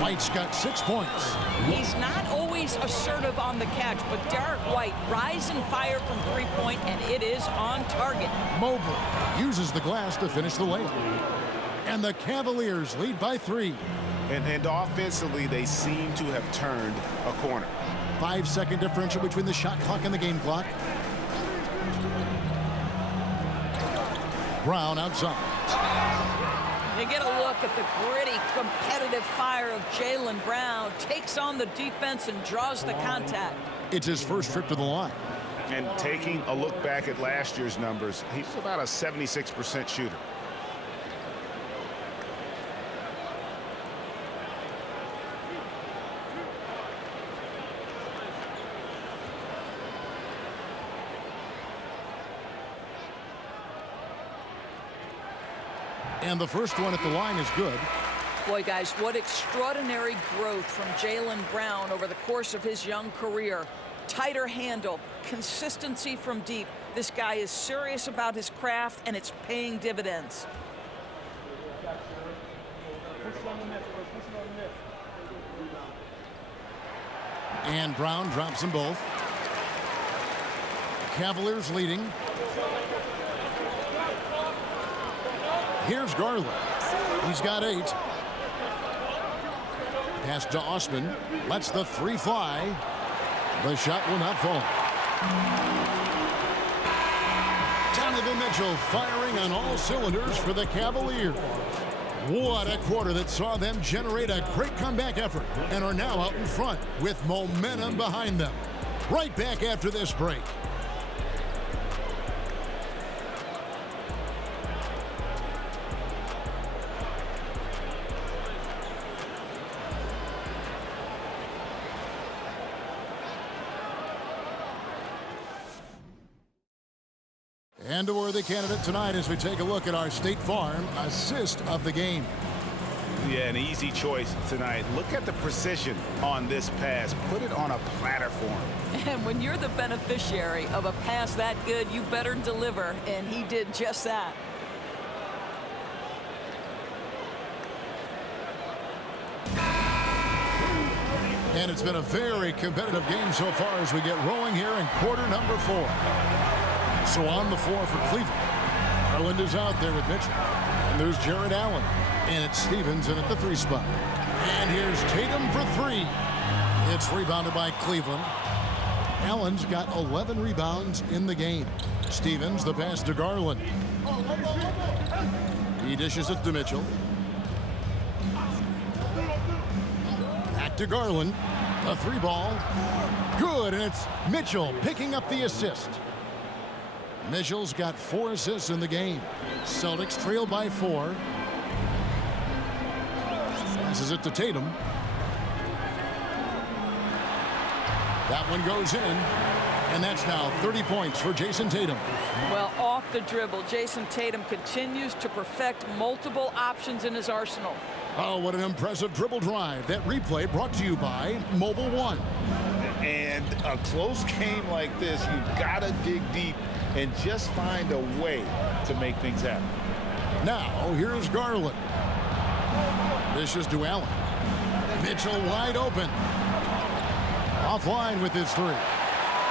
White's got 6 points. He's not always assertive on the catch, but Derek White rise and fire from three-point, and it is on target. Mobley uses the glass to finish the layup. And the Cavaliers lead by 3. And offensively, they seem to have turned a corner. 5-second differential between the shot clock and the game clock. Brown outside. You get a look at the gritty, competitive fire of Jaylen Brown. Takes on the defense and draws the contact. It's his first trip to the line. And taking a look back at last year's numbers, he's about a 76% shooter. And the first one at the line is good. Boy, guys, what extraordinary growth from Jaylen Brown over the course of his young career. Tighter handle, consistency from deep. This guy is serious about his craft, and it's paying dividends. And Brown drops them both. Cavaliers leading. Here's Garland. He's got 8. Pass to Osman. Lets the 3 fly. The shot will not fall. Donovan Mitchell firing on all cylinders for the Cavaliers. What a quarter that saw them generate a great comeback effort and are now out in front with momentum behind them. Right back after this break. And a worthy candidate tonight as we take a look at our State Farm assist of the game. Yeah, an easy choice tonight. Look at the precision on this pass. Put it on a platter for him. And when you're the beneficiary of a pass that good, you better deliver, and he did just that. And it's been a very competitive game so far as we get rolling here in quarter number 4. So on the floor for Cleveland, Garland is out there with Mitchell. And there's Jared Allen. And it's Stevens in at the 3 spot. And here's Tatum for 3. It's rebounded by Cleveland. Allen's got 11 rebounds in the game. Stevens, the pass to Garland. He dishes it to Mitchell. Back to Garland. A 3 ball. Good, and it's Mitchell picking up the assist. Mitchell's got 4 assists in the game. Celtics trail by 4. Passes it to Tatum. That one goes in, and that's now 30 points for Jason Tatum. Well, off the dribble, Jason Tatum continues to perfect multiple options in his arsenal. Oh, what an impressive dribble drive. That replay brought to you by Mobile One. And a close game like this, you've got to dig deep and just find a way to make things happen. Now, here's Garland. This is to Allen. Mitchell wide open. Offline with his three.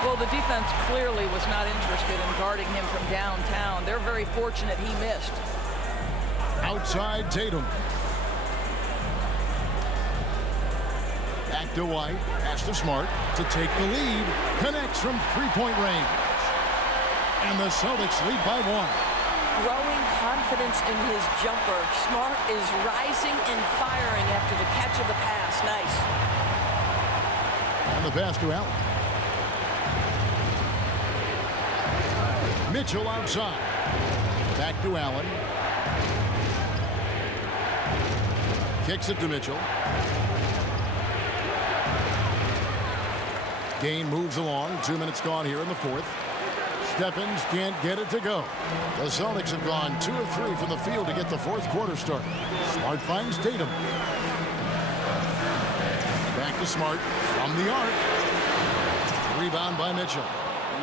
Well, the defense clearly was not interested in guarding him from downtown. They're very fortunate he missed. Outside Tatum. Back to White. Pass to Smart to take the lead. Connects from three-point range. And the Celtics lead by one. Growing confidence in his jumper. Smart is rising and firing after the catch of the pass. Nice. And the pass to Allen. Mitchell outside. Back to Allen. Kicks it to Mitchell. Game moves along. 2 minutes gone here in the fourth. Stephens can't get it to go. The Celtics have gone 2 of 3 from the field to get the fourth quarter started. Smart finds Tatum. Back to Smart from the arc. Rebound by Mitchell.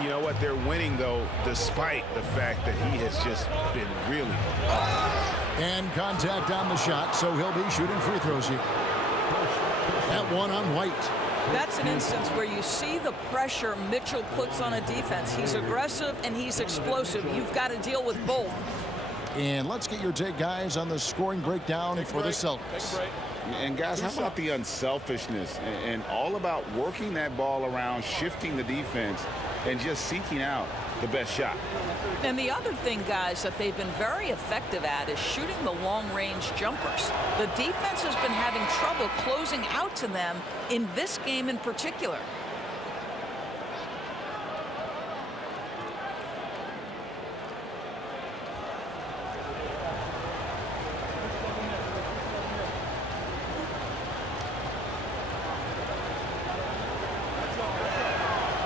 You know what? They're winning, though, despite the fact that he has just been really And contact on the shot, so he'll be shooting free throws here. That one on White. That's an instance where you see the pressure Mitchell puts on a defense. He's aggressive and he's explosive. You've got to deal with both. And let's get your take, guys, on the scoring breakdown for the Celtics. And guys, how about the unselfishness and all about working that ball around, shifting the defense, and just seeking out the best shot. And the other thing, guys, that they've been very effective at is shooting the long-range jumpers. The defense has been having trouble closing out to them in this game in particular.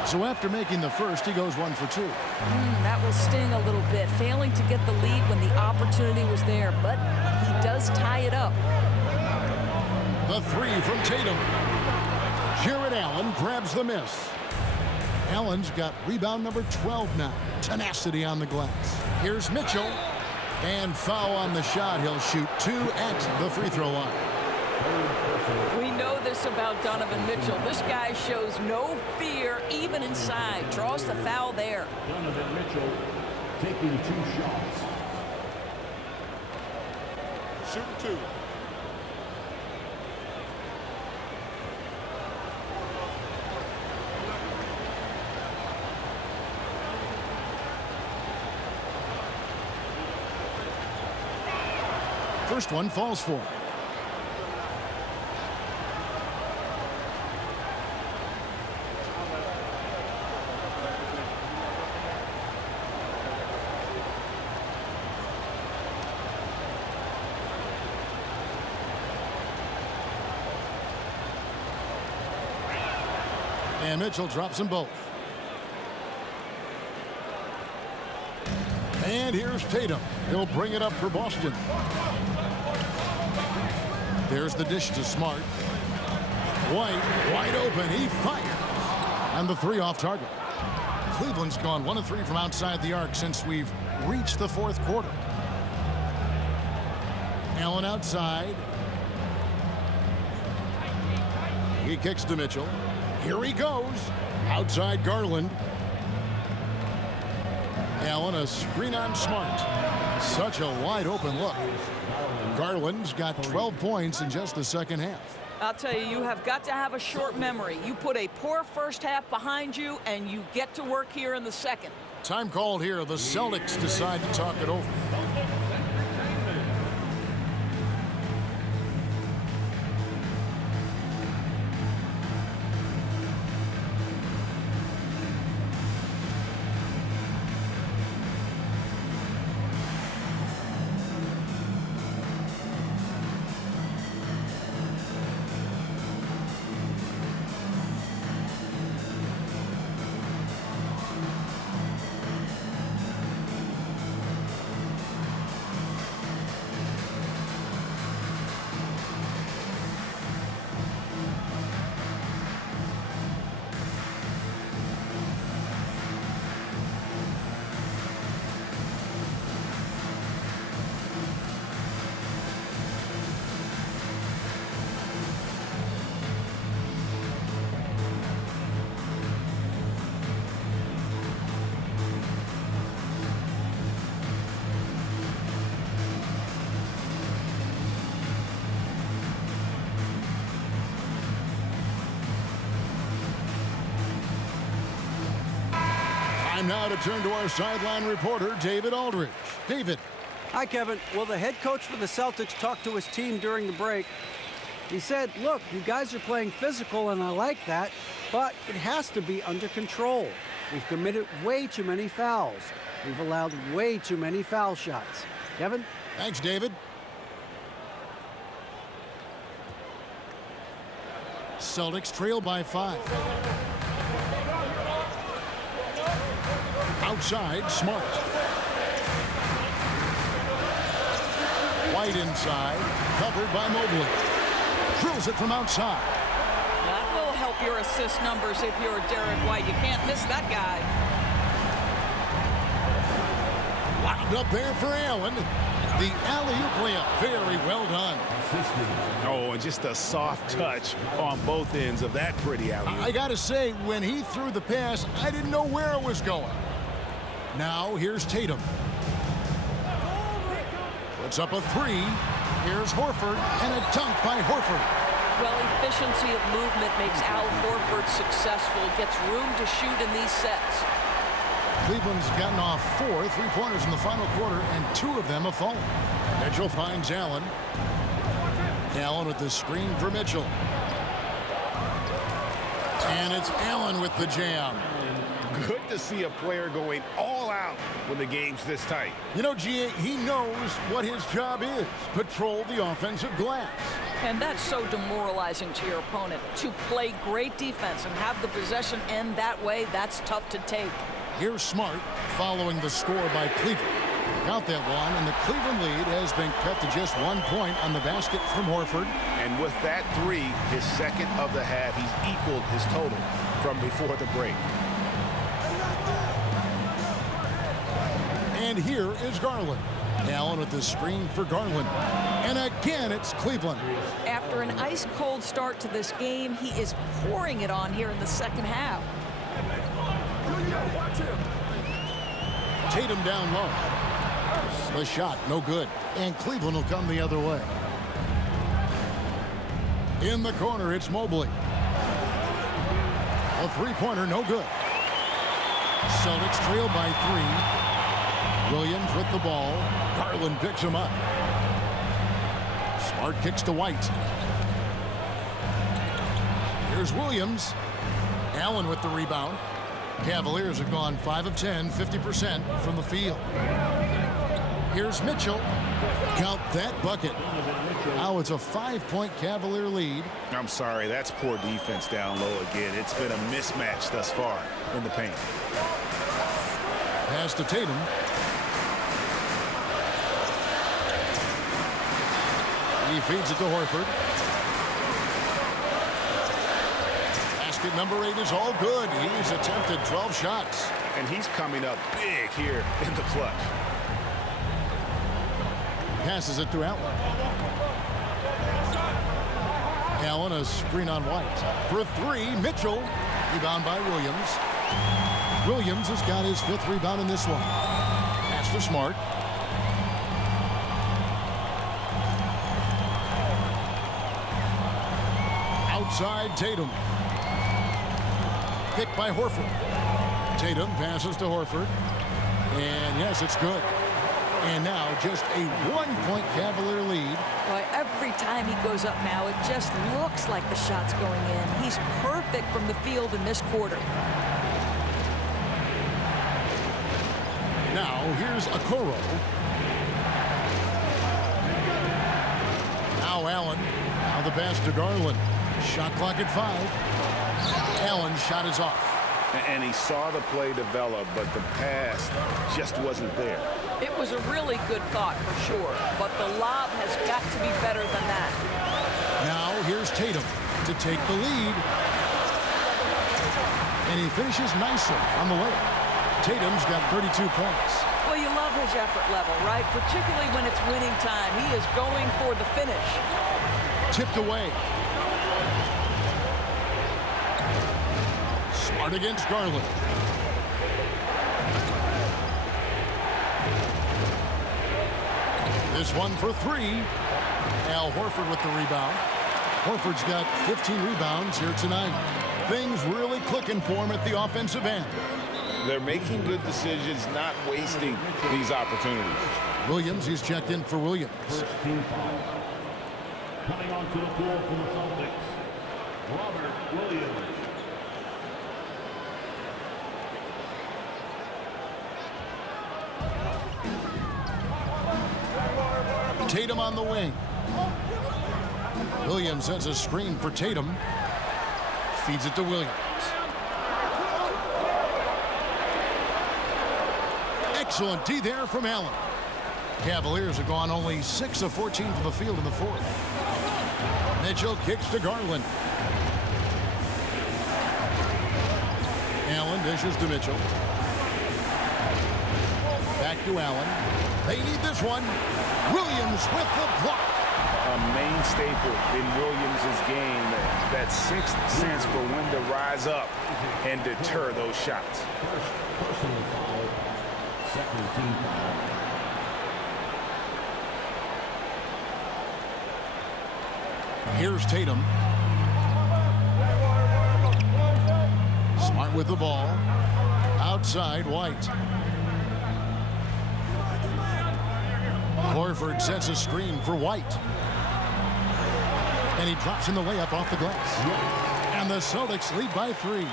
So after making the first, he goes 1 for 2. That will sting a little bit, failing to get the lead when the opportunity was there, but he does tie it up. The three from Tatum. Jared Allen grabs the miss. Allen's got rebound number 12 now. Tenacity on the glass. Here's Mitchell. And foul on the shot. He'll shoot 2 at the free throw line. We know this about Donovan Mitchell. This guy shows no fear even inside. Draws the foul there. Donovan Mitchell taking 2 shots. Shoot 2. First one falls for him. And Mitchell drops them both. And here's Tatum. He'll bring it up for Boston. There's the dish to Smart. White, wide open. He fires. And the three off target. Cleveland's gone 1 of 3 from outside the arc since we've reached the fourth quarter. Allen outside. He kicks to Mitchell. Here he goes. Outside Garland. Allen, a screen on Smart. Such a wide open look. Garland's got 12 points in just the second half. I'll tell you, you have got to have a short memory. You put a poor first half behind you, and you get to work here in the second. Time called here. The Celtics decide to talk it over. Time now to turn to our sideline reporter, David Aldridge. David. Hi, Kevin. Well, the head coach for the Celtics talked to his team during the break. He said, look, you guys are playing physical, and I like that, but it has to be under control. We've committed way too many fouls. We've allowed way too many foul shots. Kevin? Thanks, David. Celtics trail by 5. Outside, Smart. White inside, covered by Mobley. Drills it from outside. That will help your assist numbers if you're Derek White. You can't miss that guy. Wound up there for Allen. The alley-oop layup, very well done. Oh, and just a soft touch on both ends of that pretty alley-oop. I gotta say, when he threw the pass, I didn't know where it was going. Now, here's Tatum. Puts up a 3. Here's Horford, and a dunk by Horford. Well, efficiency of movement makes Al Horford successful. Gets room to shoot in these sets. Cleveland's gotten off 4 3-pointers in the final quarter, and 2 of them have fallen. Mitchell finds Allen. Allen with the screen for Mitchell. And it's Allen with the jam. Good to see a player going all out when the game's this tight. You know, G.A., he knows what his job is. Patrol the offensive glass. And that's so demoralizing to your opponent. To play great defense and have the possession end that way, that's tough to take. Here's Smart following the score by Cleveland. Got that one, and the Cleveland lead has been cut to just 1 point on the basket from Horford. And with that 3, his second of the half, he's equaled his total from before the break. And here is Garland. Allen with the screen for Garland. And again, it's Cleveland. After an ice-cold start to this game, he is pouring it on here in the second half. Tatum down low. The shot, no good. And Cleveland will come the other way. In the corner, it's Mobley. A 3-pointer, no good. Celtics trail by 3. Williams with the ball. Garland picks him up. Smart kicks to White. Here's Williams. Allen with the rebound. Cavaliers have gone 5 of 10, 50% from the field. Here's Mitchell. Count that bucket. Now it's a 5-point Cavalier lead. I'm sorry, that's poor defense down low again. It's been a mismatch thus far in the paint. Pass to Tatum. He feeds it to Horford. Basket number 8 is all good. He's attempted 12 shots. And he's coming up big here in the clutch. Passes it to Allen. Allen, a screen on White. For 3, Mitchell. Rebound by Williams. Williams has got his 5th rebound in this one. Pass to Smart. Outside Tatum. Picked by Horford. Tatum passes to Horford. And yes, it's good. And now just a 1-point Cavalier lead. Boy, every time he goes up now, it just looks like the shot's going in. He's perfect from the field in this quarter. Now here's Okoro. Now Allen. Now the pass to Garland. Shot clock at 5. Allen's shot is off. And he saw the play develop, but the pass just wasn't there. It was a really good thought for sure, but the lob has got to be better than that. Now here's Tatum to take the lead. And he finishes nicely on the layup. Tatum's got 32 points. Well, you love his effort level, right? Particularly when it's winning time. He is going for the finish. Tipped away. Smart against Garland. This one for 3. Al Horford with the rebound. Horford's got 15 rebounds here tonight. Things really clicking for him at the offensive end. They're making good decisions, not wasting these opportunities. Williams, he's checked in for Williams. First team foul. Coming onto the floor for the Celtics, Robert Williams. Tatum on the wing. Williams sends a screen for Tatum. Feeds it to Williams. Excellent D there from Allen. Cavaliers have gone only 6 of 14 from the field in the fourth. Mitchell kicks to Garland. Allen dishes to Mitchell. Back to Allen. They need this one. Williams with the block. A main staple in Williams' game, that sixth sense for when to rise up and deter those shots. First personal foul. Second team foul. Here's Tatum. Smart with the ball. Outside, White. Horford sets a screen for White. And he drops in the layup off the glass. And the Celtics lead by 3.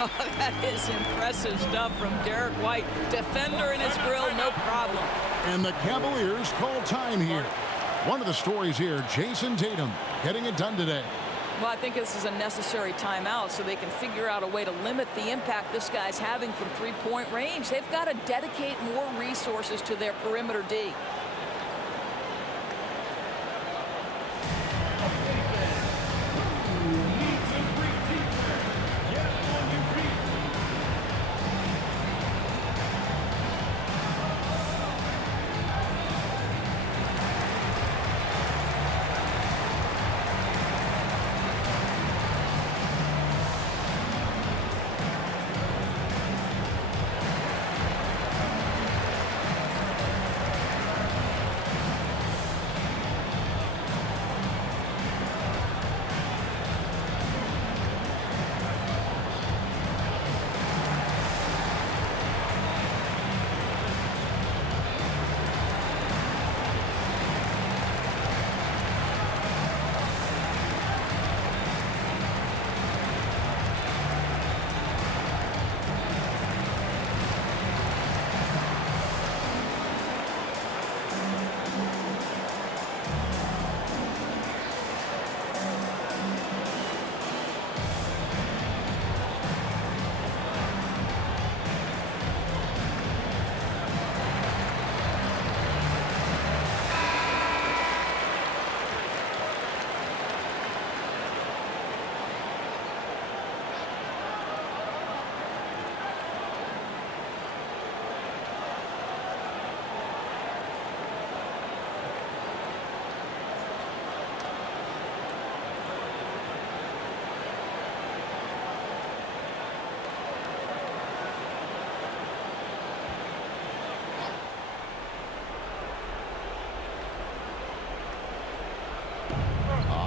Oh, that is impressive stuff from Derek White. Defender in his grill, no problem. And the Cavaliers call time here. One of the stories here, Jason Tatum getting it done today. Well, I think this is a necessary timeout so they can figure out a way to limit the impact this guy's having from three-point range. They've got to dedicate more resources to their perimeter D.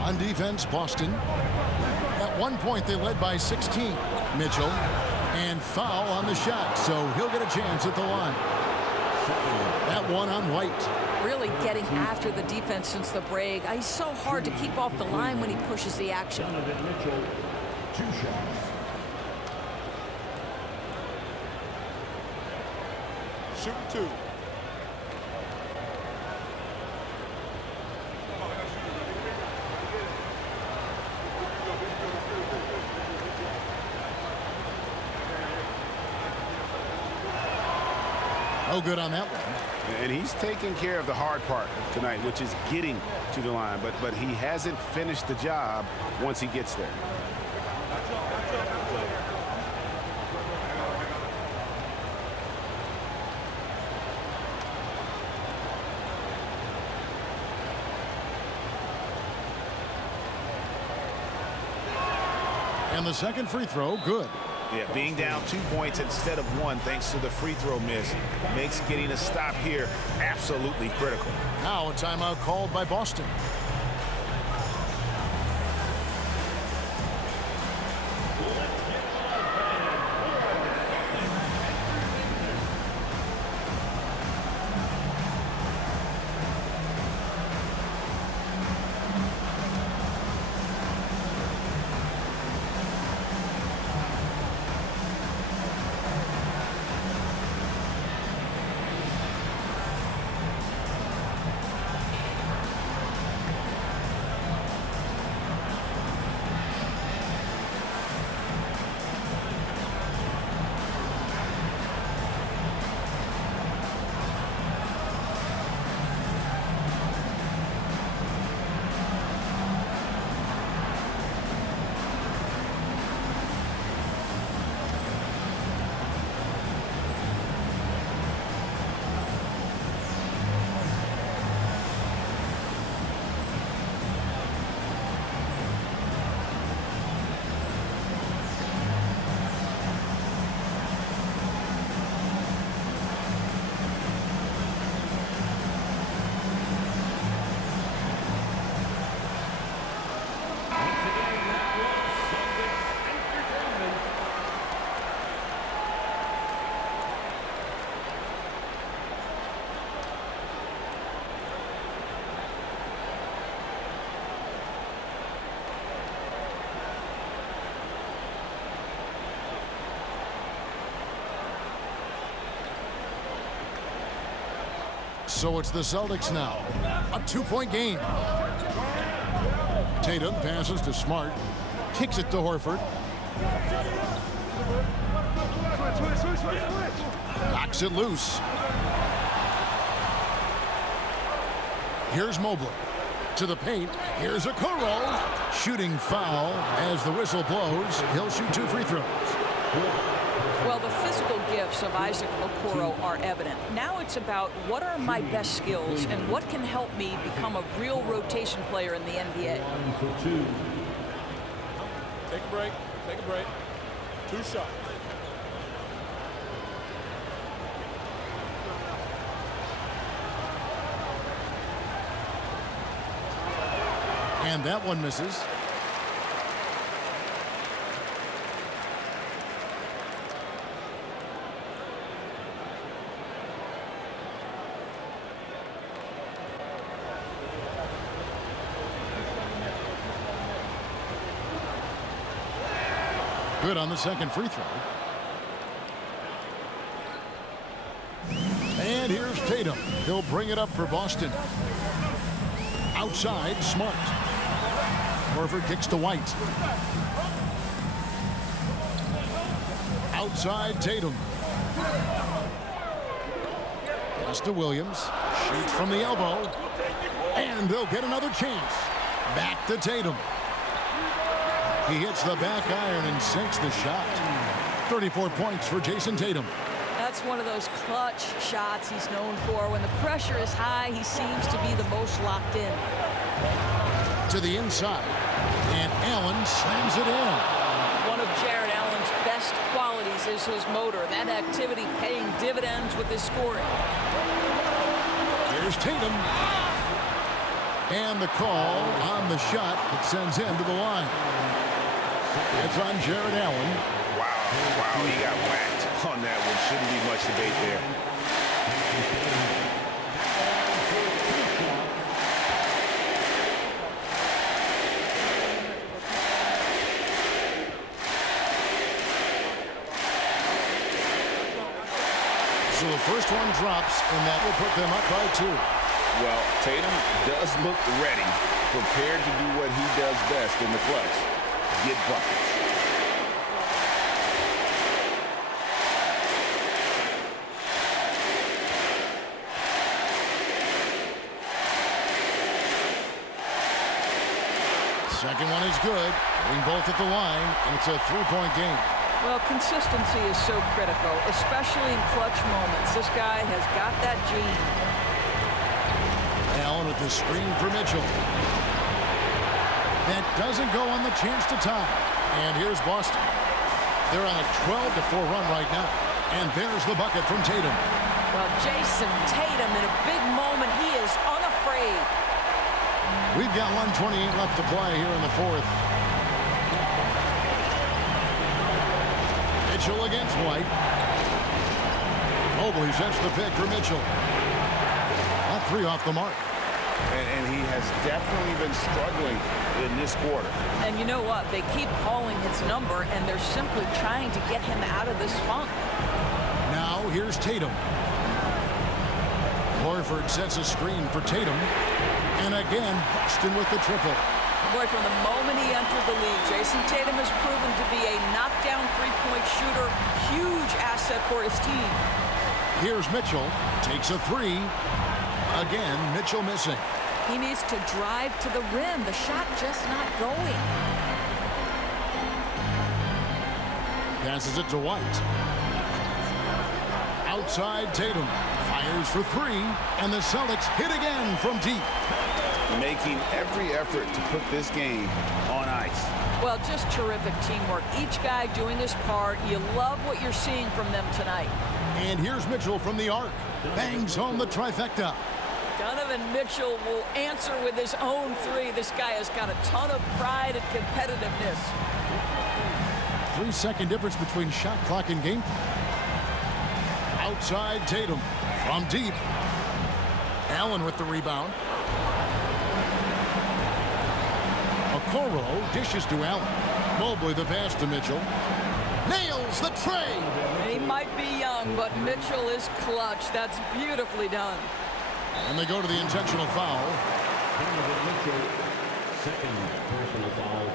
On defense, Boston. At one point, they led by 16. Mitchell. And foul on the shot, so he'll get a chance at the line. That one on White. Really getting after the defense since the break. He's so hard to keep off the line when he pushes the action. Donovan Mitchell, 2 shots. Shoot 2. No good on that one. And he's taking care of the hard part tonight, which is getting to the line. But he hasn't finished the job once he gets there. And the second free throw, good. Yeah, being down 2 points instead of 1 thanks to the free throw miss makes getting a stop here absolutely critical. Now a timeout called by Boston. So it's the Celtics now. A 2-point game. Tatum passes to Smart. Kicks it to Horford. Knocks it loose. Here's Mobley. To the paint. Here's Okoro. Shooting foul as the whistle blows. He'll shoot 2 free throws. Well, the physical gifts of Isaac Okoro are evident. Now it's about what are my best skills and what can help me become a real rotation player in the NBA. Take a break. Take a break. 2 shots. And that one misses. Good on the second free throw. And here's Tatum. He'll bring it up for Boston. Outside, Smart. Horford kicks to White. Outside, Tatum. Pass to Williams. Shoots from the elbow. And they'll get another chance. Back to Tatum. He hits the back iron and sinks the shot. 34 points for Jason Tatum. That's one of those clutch shots he's known for. When the pressure is high, he seems to be the most locked in. To the inside. And Allen slams it in. One of Jared Allen's best qualities is his motor. That activity paying dividends with his scoring. Here's Tatum. And the call on the shot that sends him to the line. It's on Jared Allen. Wow, he got whacked on that one. Shouldn't be much debate there. So the first one drops, and that will put them up by 2. Well, Tatum does look ready, prepared to do what he does best in the clutch. Get buckets. Second one is good. Getting both at the line, and it's a 3-point game. Well, consistency is so critical, especially in clutch moments. This guy has got that gene. Allen with the screen for Mitchell. That doesn't go on the chance to tie. And here's Boston. They're on a 12-4 run right now. And there's the bucket from Tatum. Well, Jason Tatum, in a big moment, he is unafraid. We've got 1:28 left to play here in the fourth. Mitchell against White. Mobley sets the pick for Mitchell. That 3 off the mark. And he has definitely been struggling in this quarter. And you know what? They keep calling his number, and they're simply trying to get him out of this funk. Now here's Tatum. Horford sets a screen for Tatum. And again, Boston with the triple. Boy, from the moment he entered the league, Jason Tatum has proven to be a knockdown three-point shooter. Huge asset for his team. Here's Mitchell. Takes a 3. Again, Mitchell missing. He needs to drive to the rim. The shot just not going. Passes it to White. Outside Tatum. Fires for 3. And the Celtics hit again from deep. Making every effort to put this game on ice. Well, just terrific teamwork. Each guy doing his part. You love what you're seeing from them tonight. And here's Mitchell from the arc. Bangs home the trifecta. Donovan Mitchell will answer with his own 3. This guy has got a ton of pride and competitiveness. 3-second difference between shot clock and game clock. Outside Tatum from deep. Allen with the rebound. Okoro dishes to Allen. Mobley the pass to Mitchell. Nails the tray. He might be young, but Mitchell is clutch. That's beautifully done. And they go to the intentional foul. Donovan Mitchell, second personal foul,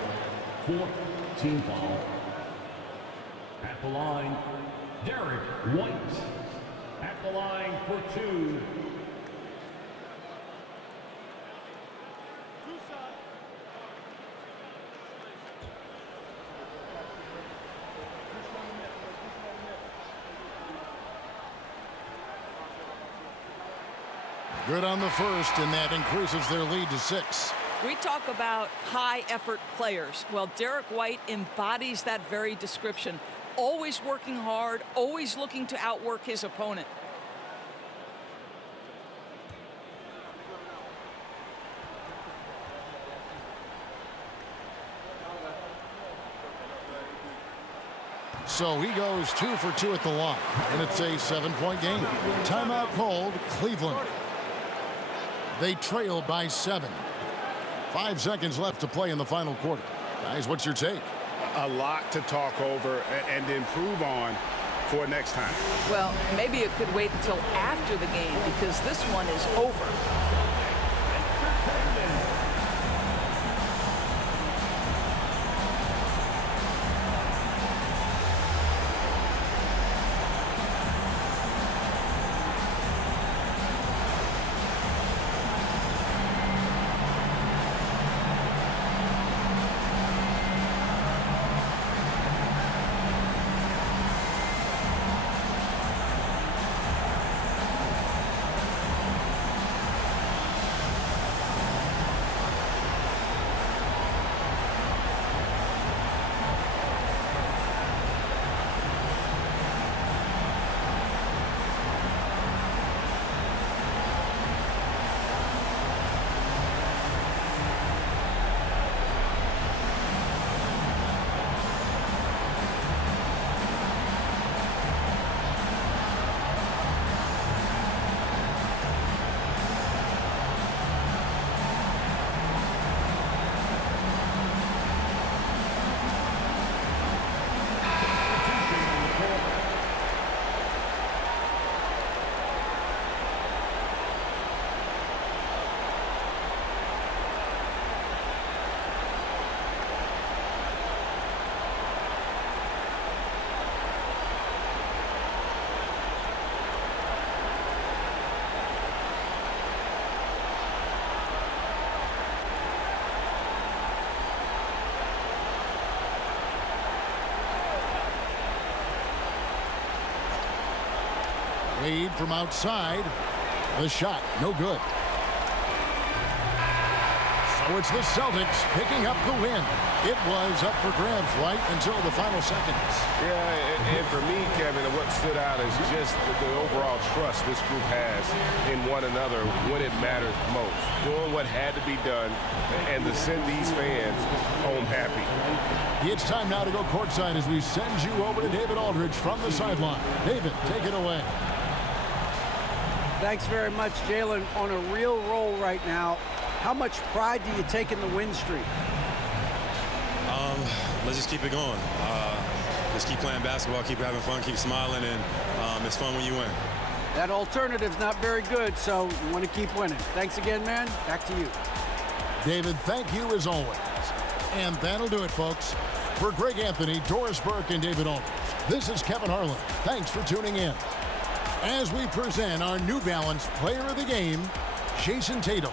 fourth team foul. At the line, Derek White. At the line for 2. Good on the first, and that increases their lead to 6. We talk about high-effort players. Well, Derek White embodies that very description. Always working hard, always looking to outwork his opponent. So he goes 2 for 2 at the line, and it's a 7-point game. Timeout called, Cleveland. They trail by 7. 5 seconds left to play in the final quarter. Guys, what's your take? A lot to talk over and improve on for next time. Well, maybe it could wait until after the game because this one is over. Wade from outside. The shot, no good. So it's the Celtics picking up the win. It was up for grabs right until the final seconds. Yeah, and for me, Kevin, what stood out is just the overall trust this group has in one another when it matters most. Doing what had to be done and to send these fans home happy. It's time now to go courtside as we send you over to David Aldridge from the sideline. David, take it away. Thanks very much, Jalen. On a real roll right now. How much pride do you take in the win streak? Let's just keep it going. Just keep playing basketball, keep having fun, keep smiling, and it's fun when you win. That alternative's not very good, so you want to keep winning. Thanks again, man. Back to you. David, thank you as always. And that'll do it, folks. For Greg Anthony, Doris Burke, and David Aldridge, this is Kevin Harlan. Thanks for tuning in. As we present our New Balance Player of the Game, Jason Tatum.